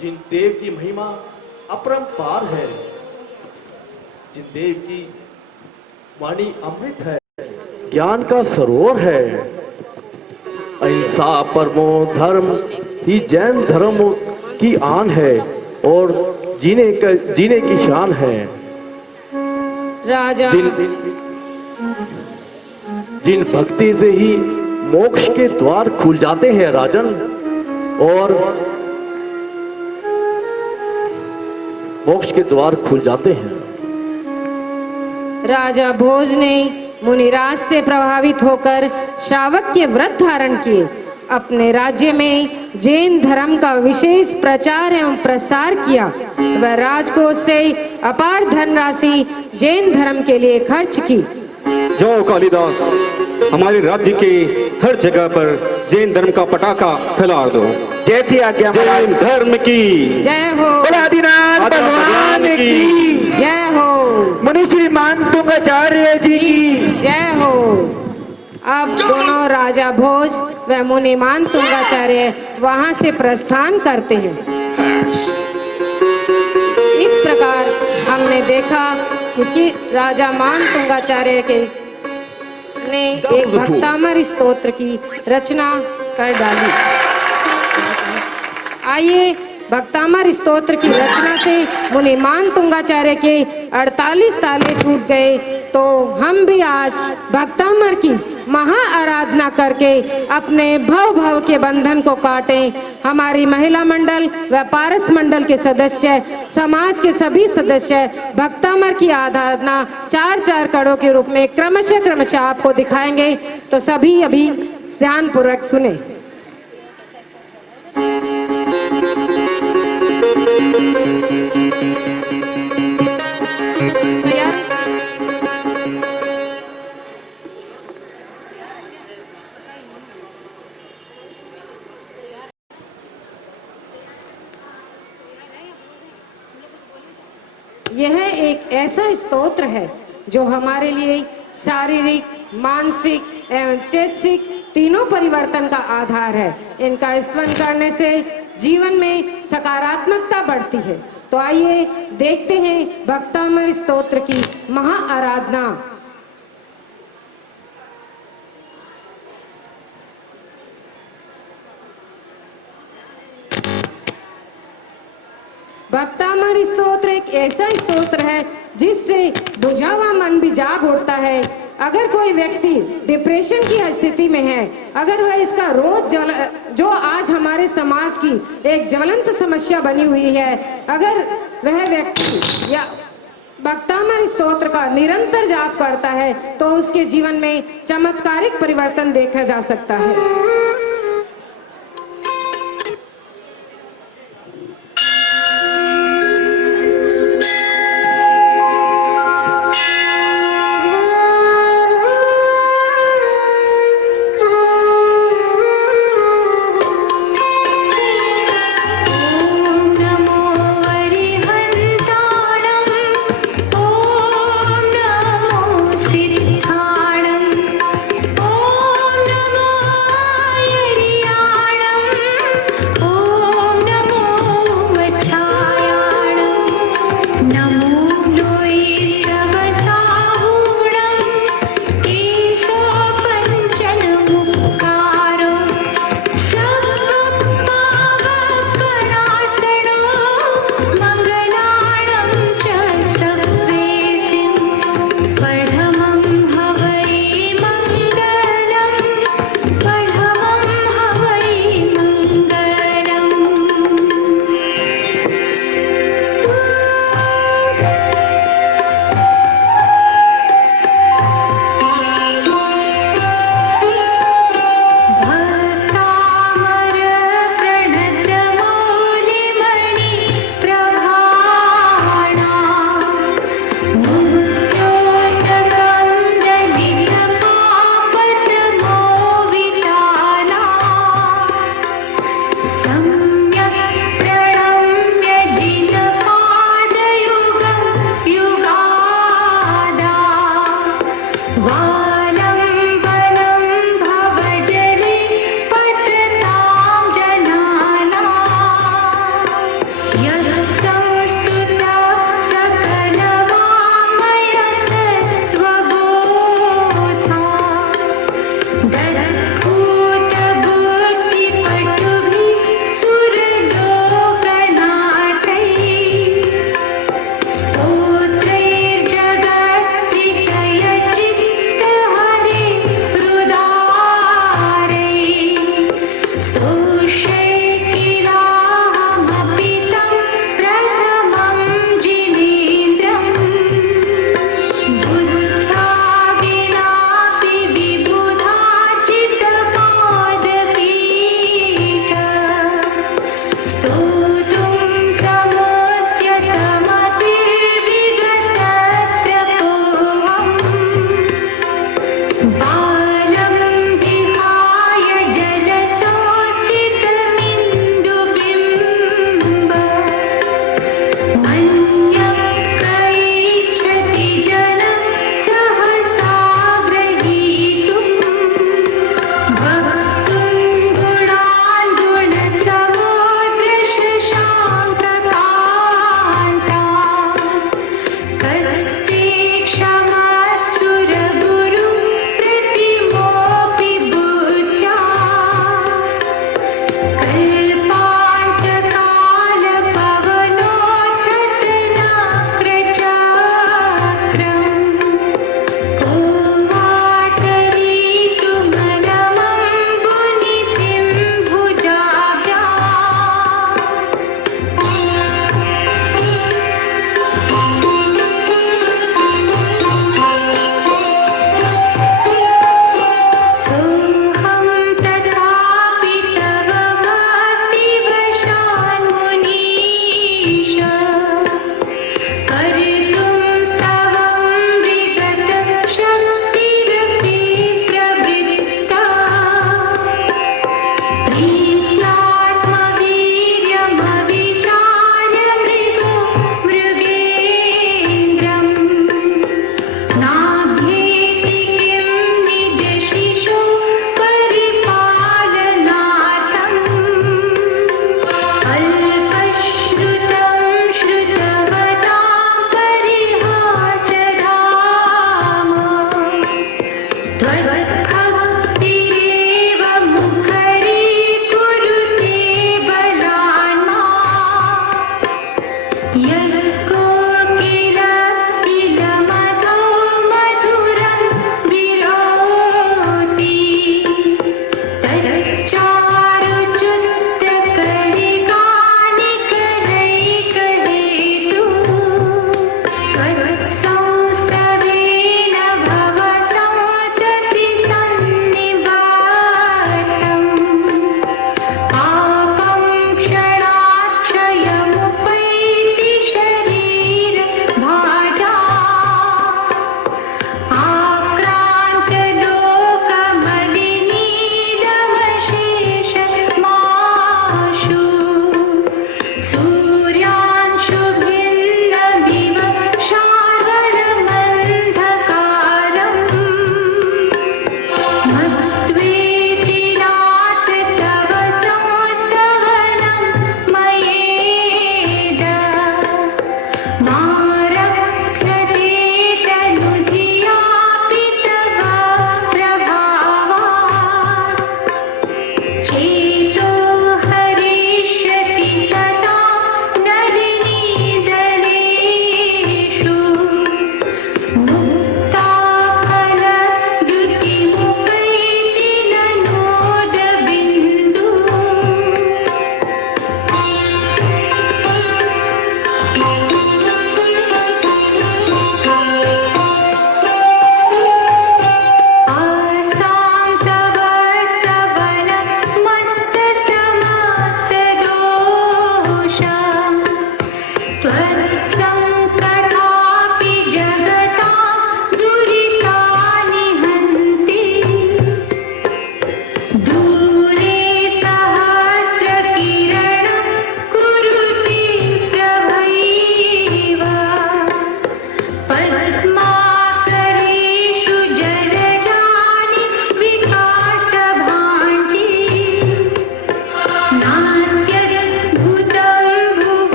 जिन देव की महिमा अपरंपार है, जिन देव की वाणी अमृत है, ज्ञान का सरोवर है। अहिंसा परमो धर्म ही जैन धर्म की आन है और जीने की शान है। राजा जिन भक्ति से ही मोक्ष के द्वार खुल जाते हैं राजन, और मोक्ष के द्वार खुल जाते हैं। राजा भोज ने मुनिराज से प्रभावित होकर श्रावक के व्रत धारण किए। अपने राज्य में जैन धर्म का विशेष प्रचार एवं प्रसार किया। वह राजकोष से अपार धनराशि जैन धर्म के लिए खर्च की। जाओ कालिदास, हमारे राज्य के हर जगह पर जैन धर्म का पटाखा फैला दो। जैसी आज्ञा जैन धर्म की जय हो। आदिनाथ भगवान की जय हो। मुनि श्रीमान तुंगाचार्य जी की जय हो। अब दोनों राजा भोज व मुनिमान तुंगाचार्य वहां से प्रस्थान करते हैं। इस प्रकार हमने देखा कि राजा मान तुंगाचार्य के ने एक भक्तामर स्तोत्र की रचना कर डाली। आइए, भक्तामर स्तोत्र की रचना से मुनिमान तुंगाचार्य के 48 ताले टूट गए, तो हम भी आज भक्तामर की महा आराधना करके अपने भव भव के बंधन को काटें। हमारी महिला मंडल व पारस मंडल के सदस्य, समाज के सभी सदस्य भक्तामर की आराधना 4-4 कड़ों के रूप में क्रमशः आपको दिखाएंगे, तो सभी अभी ध्यान पूर्वक सुने। यह एक ऐसा स्तोत्र है जो हमारे लिए शारीरिक, मानसिक एवं चैतसिक तीनों परिवर्तन का आधार है। इनका स्मरण करने से जीवन में सकारात्मकता बढ़ती है। तो आइए देखते हैं भक्तामर स्तोत्र की महा आराधना। भक्तामर स्तोत्र एक ऐसा स्तोत्र है जिससे बुझा हुआ मन भी जाग उठता है। अगर कोई व्यक्ति डिप्रेशन की स्थिति में है, अगर वह इसका रोज जो आज हमारे समाज की एक ज्वलंत समस्या बनी हुई है, अगर वह व्यक्ति या भक्तामर स्तोत्र का निरंतर जाप करता है तो उसके जीवन में चमत्कारिक परिवर्तन देखा जा सकता है। सिद्धाणम ओम नमो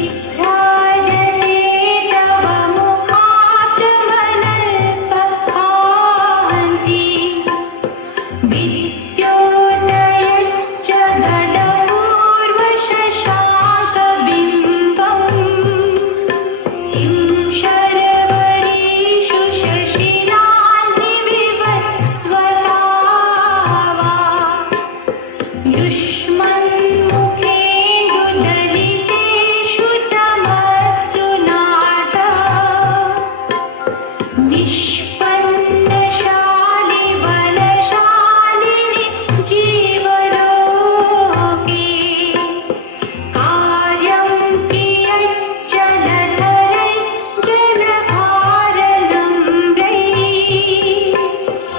विभ्राजते तव मुखाब्जमनल्पकान्ति विद्योदयच्च गडपूर्वशशाकबिम्बम् किं शर्वरीषु शशिनानि विवस्वता वा युष्मन्मुखेन्दुदलितेषु तमस्सु नाथ निष्पन्नशालिवनशालिनि जीवलोके कार्यं कियच्चलधरै जलभारनम्रै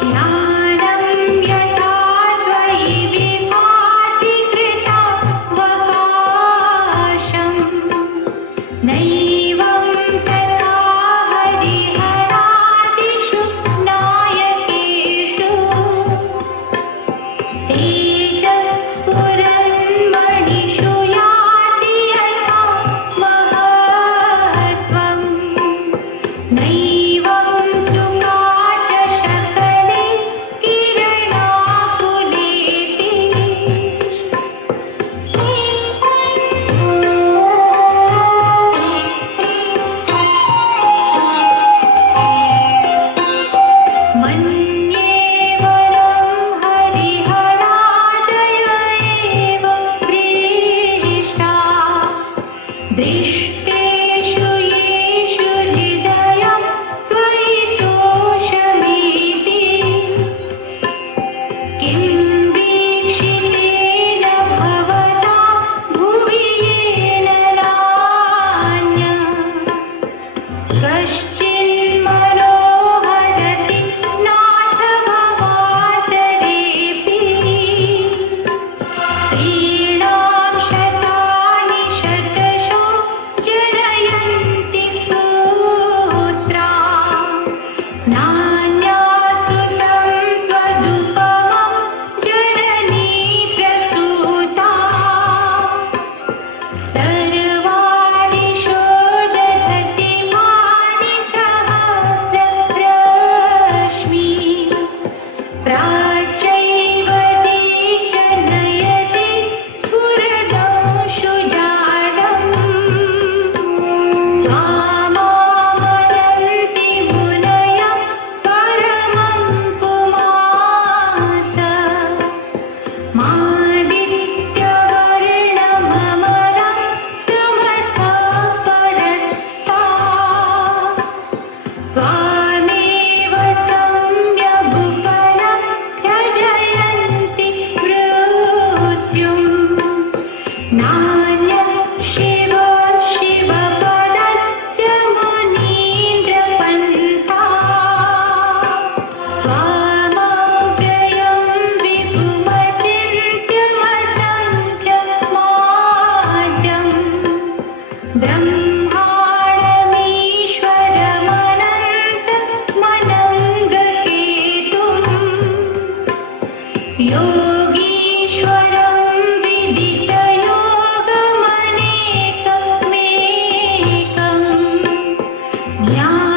ज्ञानं यथा त्वयि विभाति कृतावकाशम् नैवं तथा हरिहरादिषु नायकेषु तेजस्फुरन्मणिषु याति यथा महत्त्वम् नैवं तु काचशकले किरणाकुलेति मन्ये वरं हरिहरादय एव प्रेष्टा दृष्टेषु येषु हृदयं त्वयि तोषमेति किं वीक्षितेन भवता भुवि येन नान्यः कश्चिन्मनोहरति नाथ भवान्तरेऽपि स्त्रीणां शतानि शतशो जनयन्ति पुत्रा नान्यासुतं त्वदुपमं जननी प्रसूता सर्वादिशो दधति भानि सहस्ररश्मि प्राच्यैव दीक्षनयति स्फुरदंशुजालम् त्वामामनन्ति मुनयः परमं पुमांस मादित्यवर्णममरं तमसः परस्तात् त्वामेव सम्यगुपलं ह्यजयन्ति मृत्युम् नान्यः शिव शिवपदस्य मुनीन्द्रपन्था त्वामव्ययं विभुमचिन्त्यमसङ्ख्यमाद्यम् ब्रह्माणमीश्वरमनन्तमनङ्गकेतुम् योगीश्वरं विदितयोगमनेकमेकम् ज्ञानस्वरूपममलं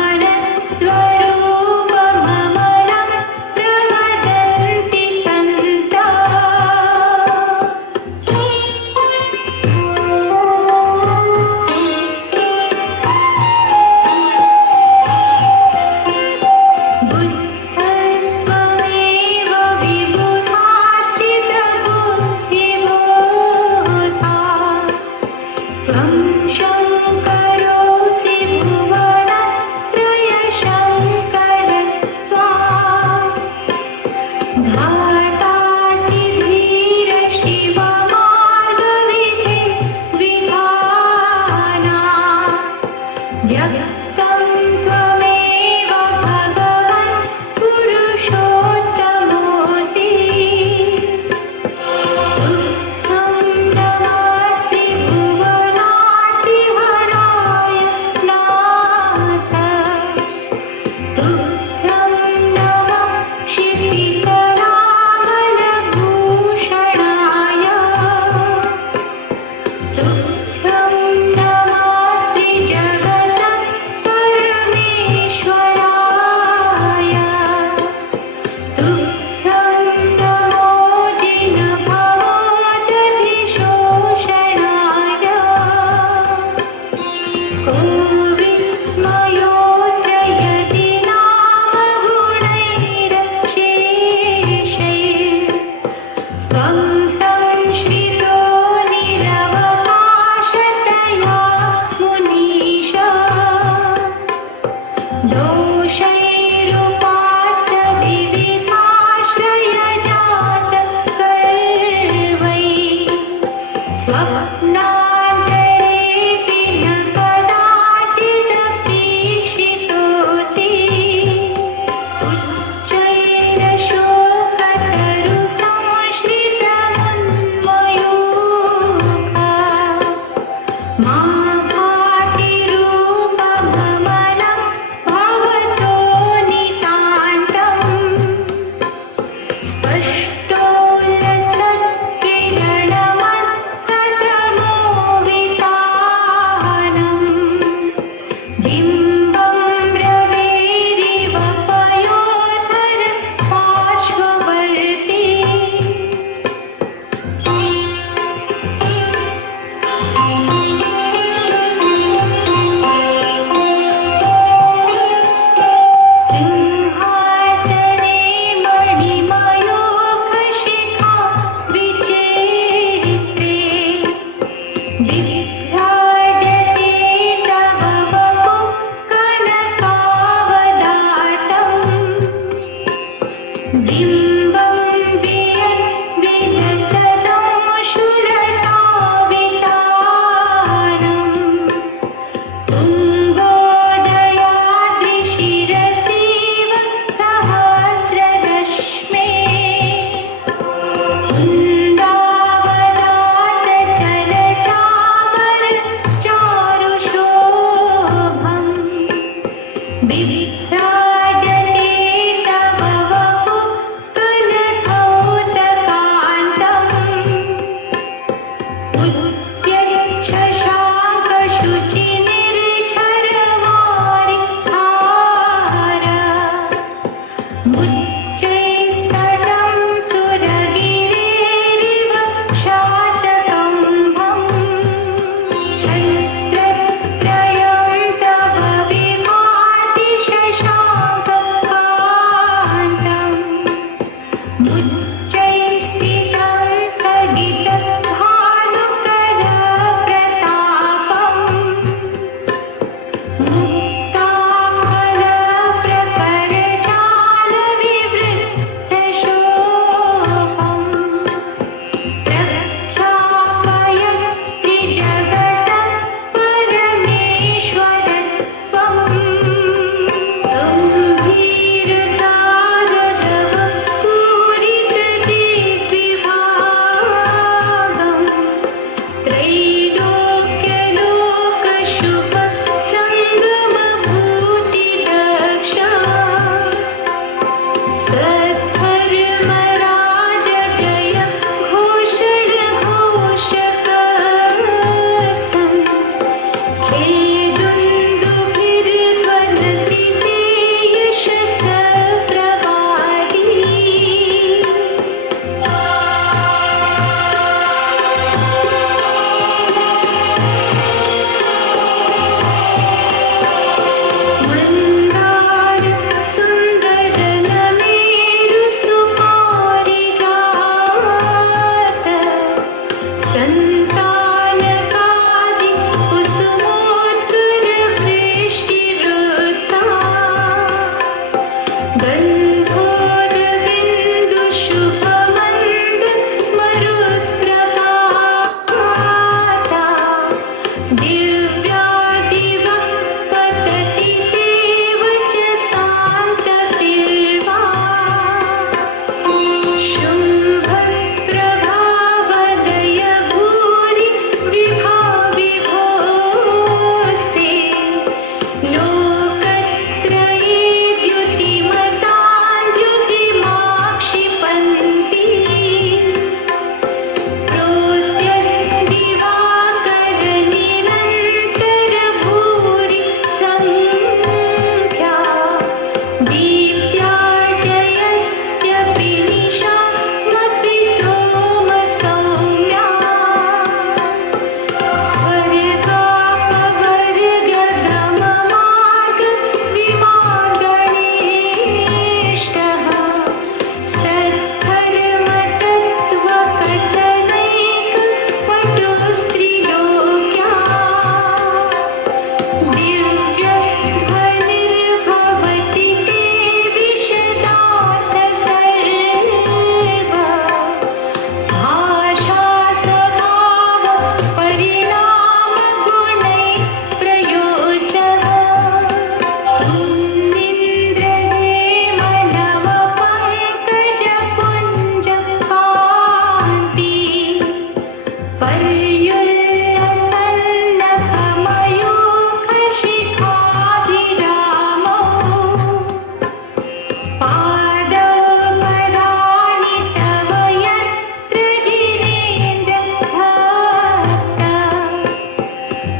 प्रवदन्ति सन्तः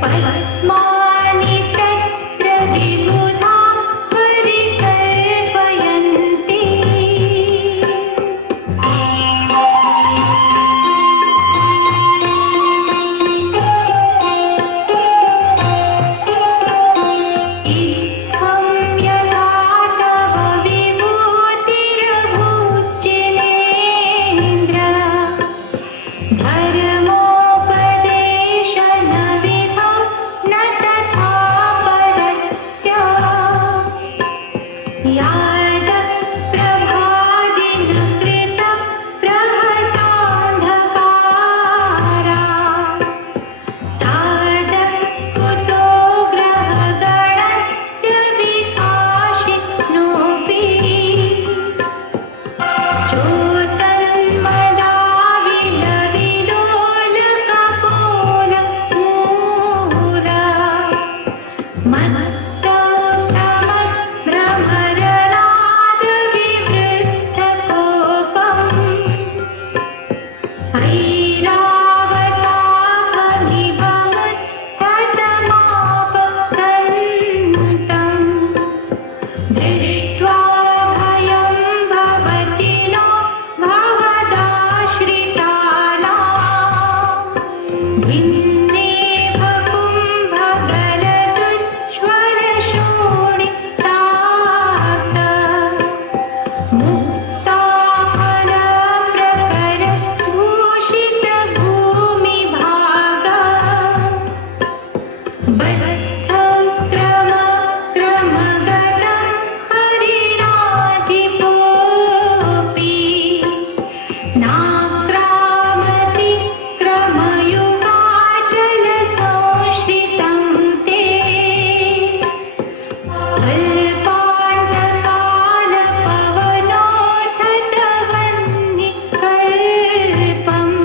पद्मानि तत्र विबुधा परिकल्पयन्ति इत्थं यथा तव विभूतिरभूज्यनेन्द्र धर्मोपदेशनविधौ न तथा परस्य यादप्रभादिनकृतप्रहतान्धकारा तादकुतो ग्रहगणस्य विकाशिनोऽपि दृष्ट्वा भयं भवति नो भवदाश्रितानां भिन्नेभकुम्भगलदुज्ज्वलशोणितात् मुक्ताफलप्रकरभूषितभूमिभागा बद्धक्रमक्रमगतं हरिणाधिपोऽपि नाक्रामति क्रमयुगाचलसंश्रितं ते कल्पान्तकालपवनोऽथतवह्निकल्पम्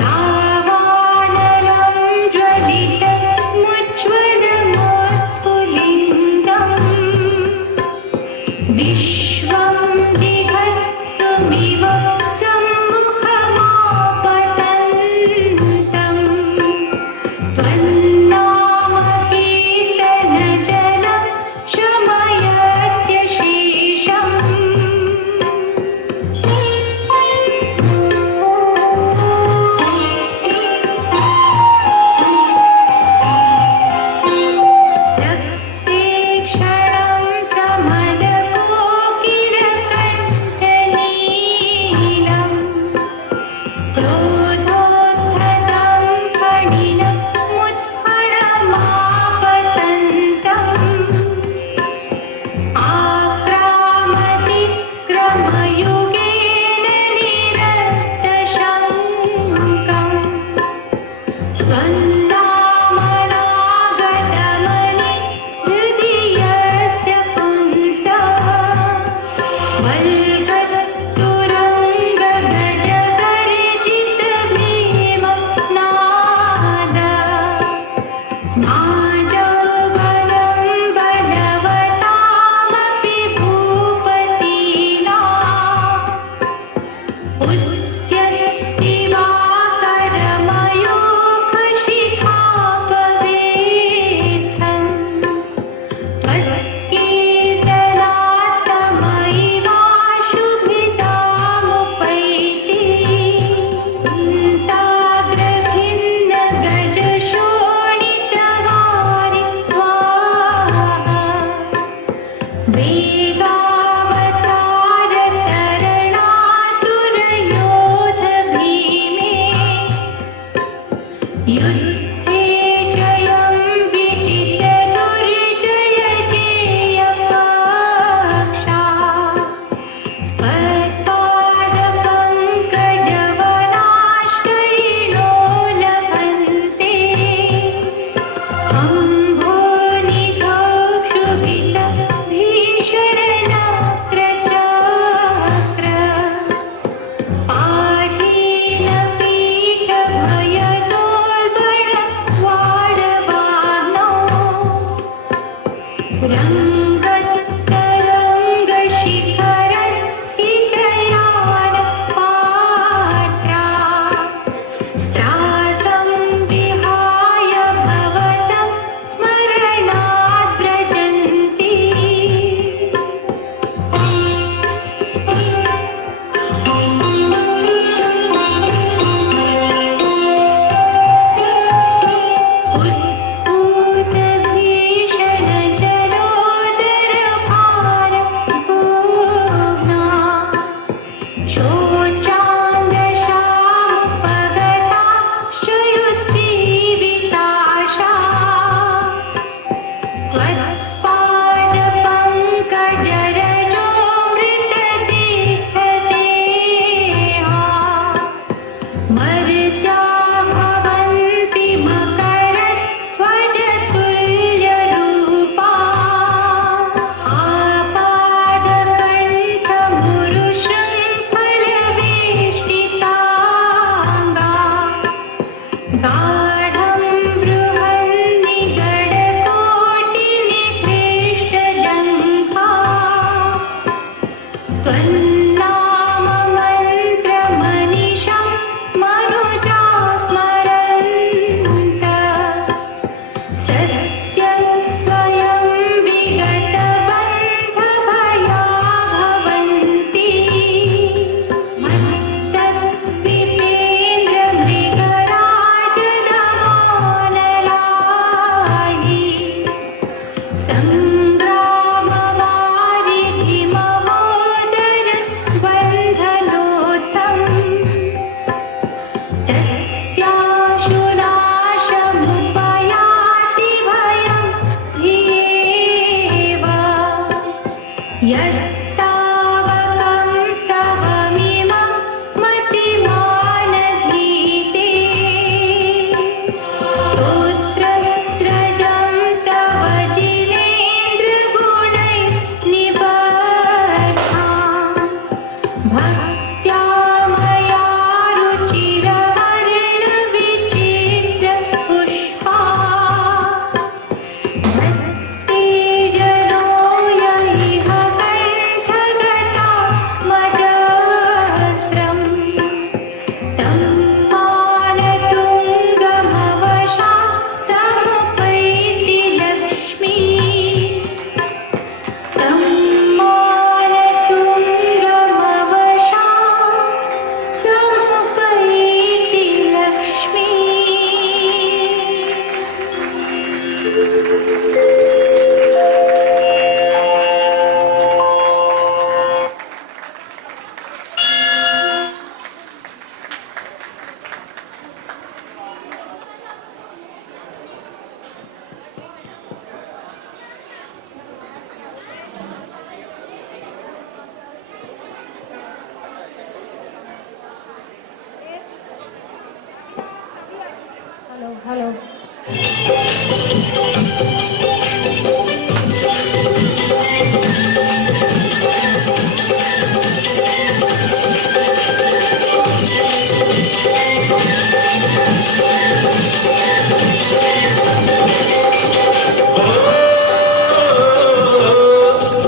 दावानलं ज्वलितमुज्ज्वलमोत्पुलिङ्गम् विश्वं जिघत्सुमिव सम्मुखमापतन्तम् त्वन्नामकीर्तनजलं शमयत्यशेषम् रक्ते क्षणं समलकोकिलकण्ठनीलम् क्रोधोद्धतं फणिनमुत्फणमापतन्तम् आक्रामति क्रमयुगेन निरस्तशङ्कम् स्वन्नामनागतमनि हृदि यस्य पुंसः वल्गतुरङ्गगजगर्जितभीमनाद नाजौगलं बलवतामपि भूपतीनाम् उद्यत्तिवाकरमयूखशिखापवेत्थम् त्वत्कीर्तनात्तमैवाशुभितामुपैति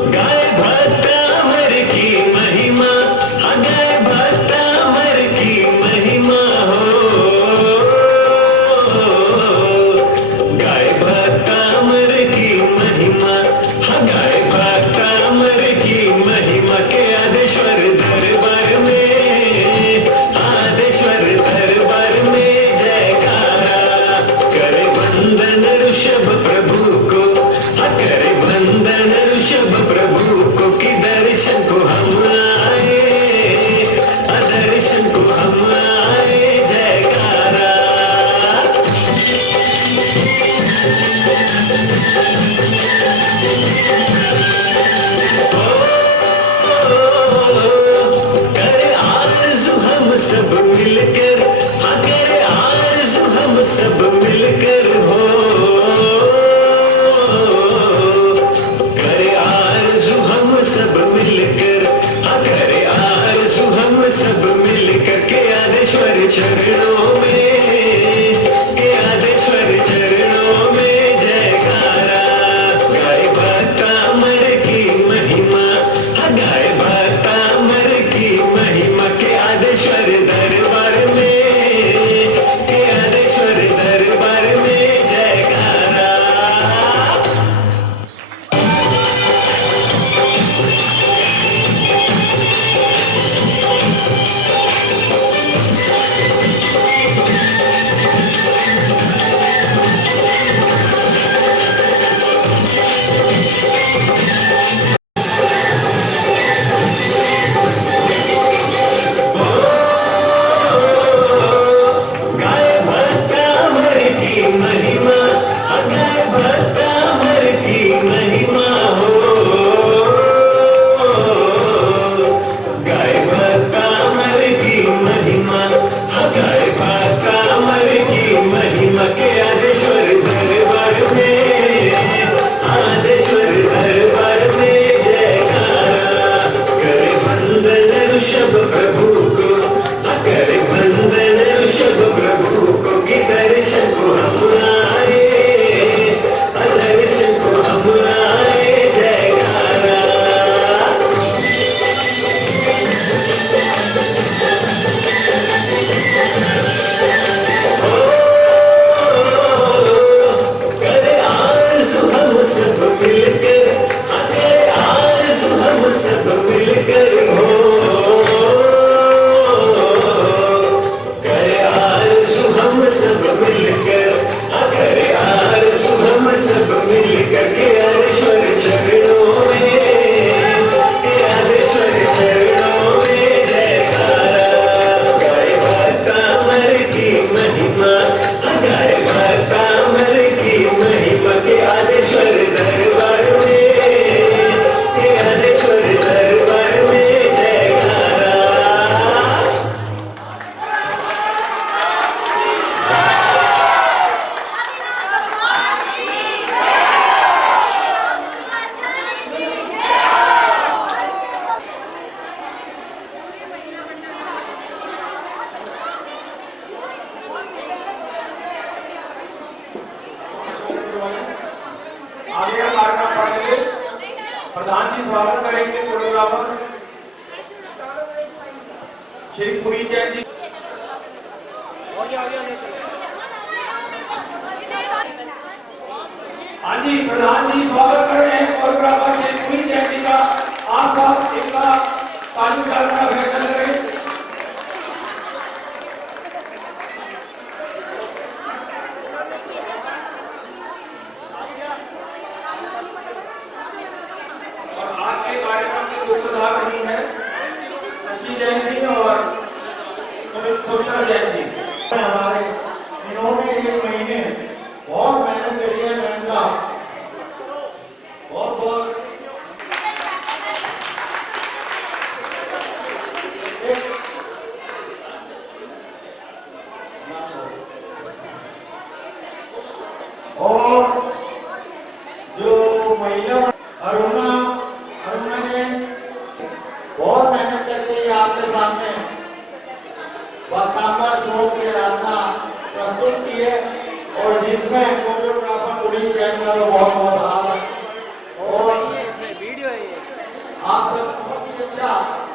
गाय भक्तामर की महिमा, गाय भक्तामर की महिमा हो। गाय भक्तामर की महिमा, गाय भक्तामर की महिमा के आदेश्वर दरबार में, आदेश्वर दरबार में जयकारा। करे वंदन ऋषभ प्रभु को, करे वंदन ऋषभ प्रभु को कि दर्शन को हम आए, दर्शन को हम आए जयकारा। करे आरज़ू हम सब मिलकर, करे आरज़ू हम सब मिलकर हो। करे आरज़ू हम सब मिलकर, करे आरज़ू हम सब मिलकर के आदेश्वर चरणों में, के आदेश्वर चरणों में जयकारा। गाय भक्तामर की महिमा, गाय भक्तामर की महिमा के आदेश्वर दरबार में, के आदेश्वर दरबार में जयकारा। गाय भक्तामर की महिमा, गाय भक्तामर की महिमा हो। गाय भक्तामर की महिमा, गाय भक्तामर की महिमा के आदेश्वर दरबार में, आदेश्वर दरबार में जयकारा। करे वंदन ऋषभ प्रभु को, करे वंदन ऋषभ प्रभु को कि दर्शन को हम आए, दर्शन को हम आए जयकारा। करे आरज़ू हम सब मिलकर, करे आरज़ू हम सब मिलकर हो। करे आरज़ू हम सब मिलकर, करे आरज़ू हम सब मिलकर के आदेश्वर चरणों में, के आदेश्वर चरणों में जयकारा। गाय भक्तामर की महिमा, गाय भक्तामर की महिमा के आदेश्वर दरबार में, के आदेश्वर दरबार में जयकारा। आगे का कार्यक्रम पढ़ेंगे, प्रधान जी स्वागत करेंगे कोरियोग्राफर श्री पुरी जैन जी। हाँ जी, प्रधान जी स्वागत कर रहे हैं कोरियोग्राफर श्री पुरी जैन जी का। आप सब इनका ताली बजाकर अभिनंदन करें। महिला अरुणा ने बहुत मेहनत करके ये आपके सामने वक्तांबर शो की रचना प्रस्तुत की है और जिसमें कोरियोग्राफर उड़ी जैन का बहुत बहुत आभार और आप सब बहुत ही अच्छा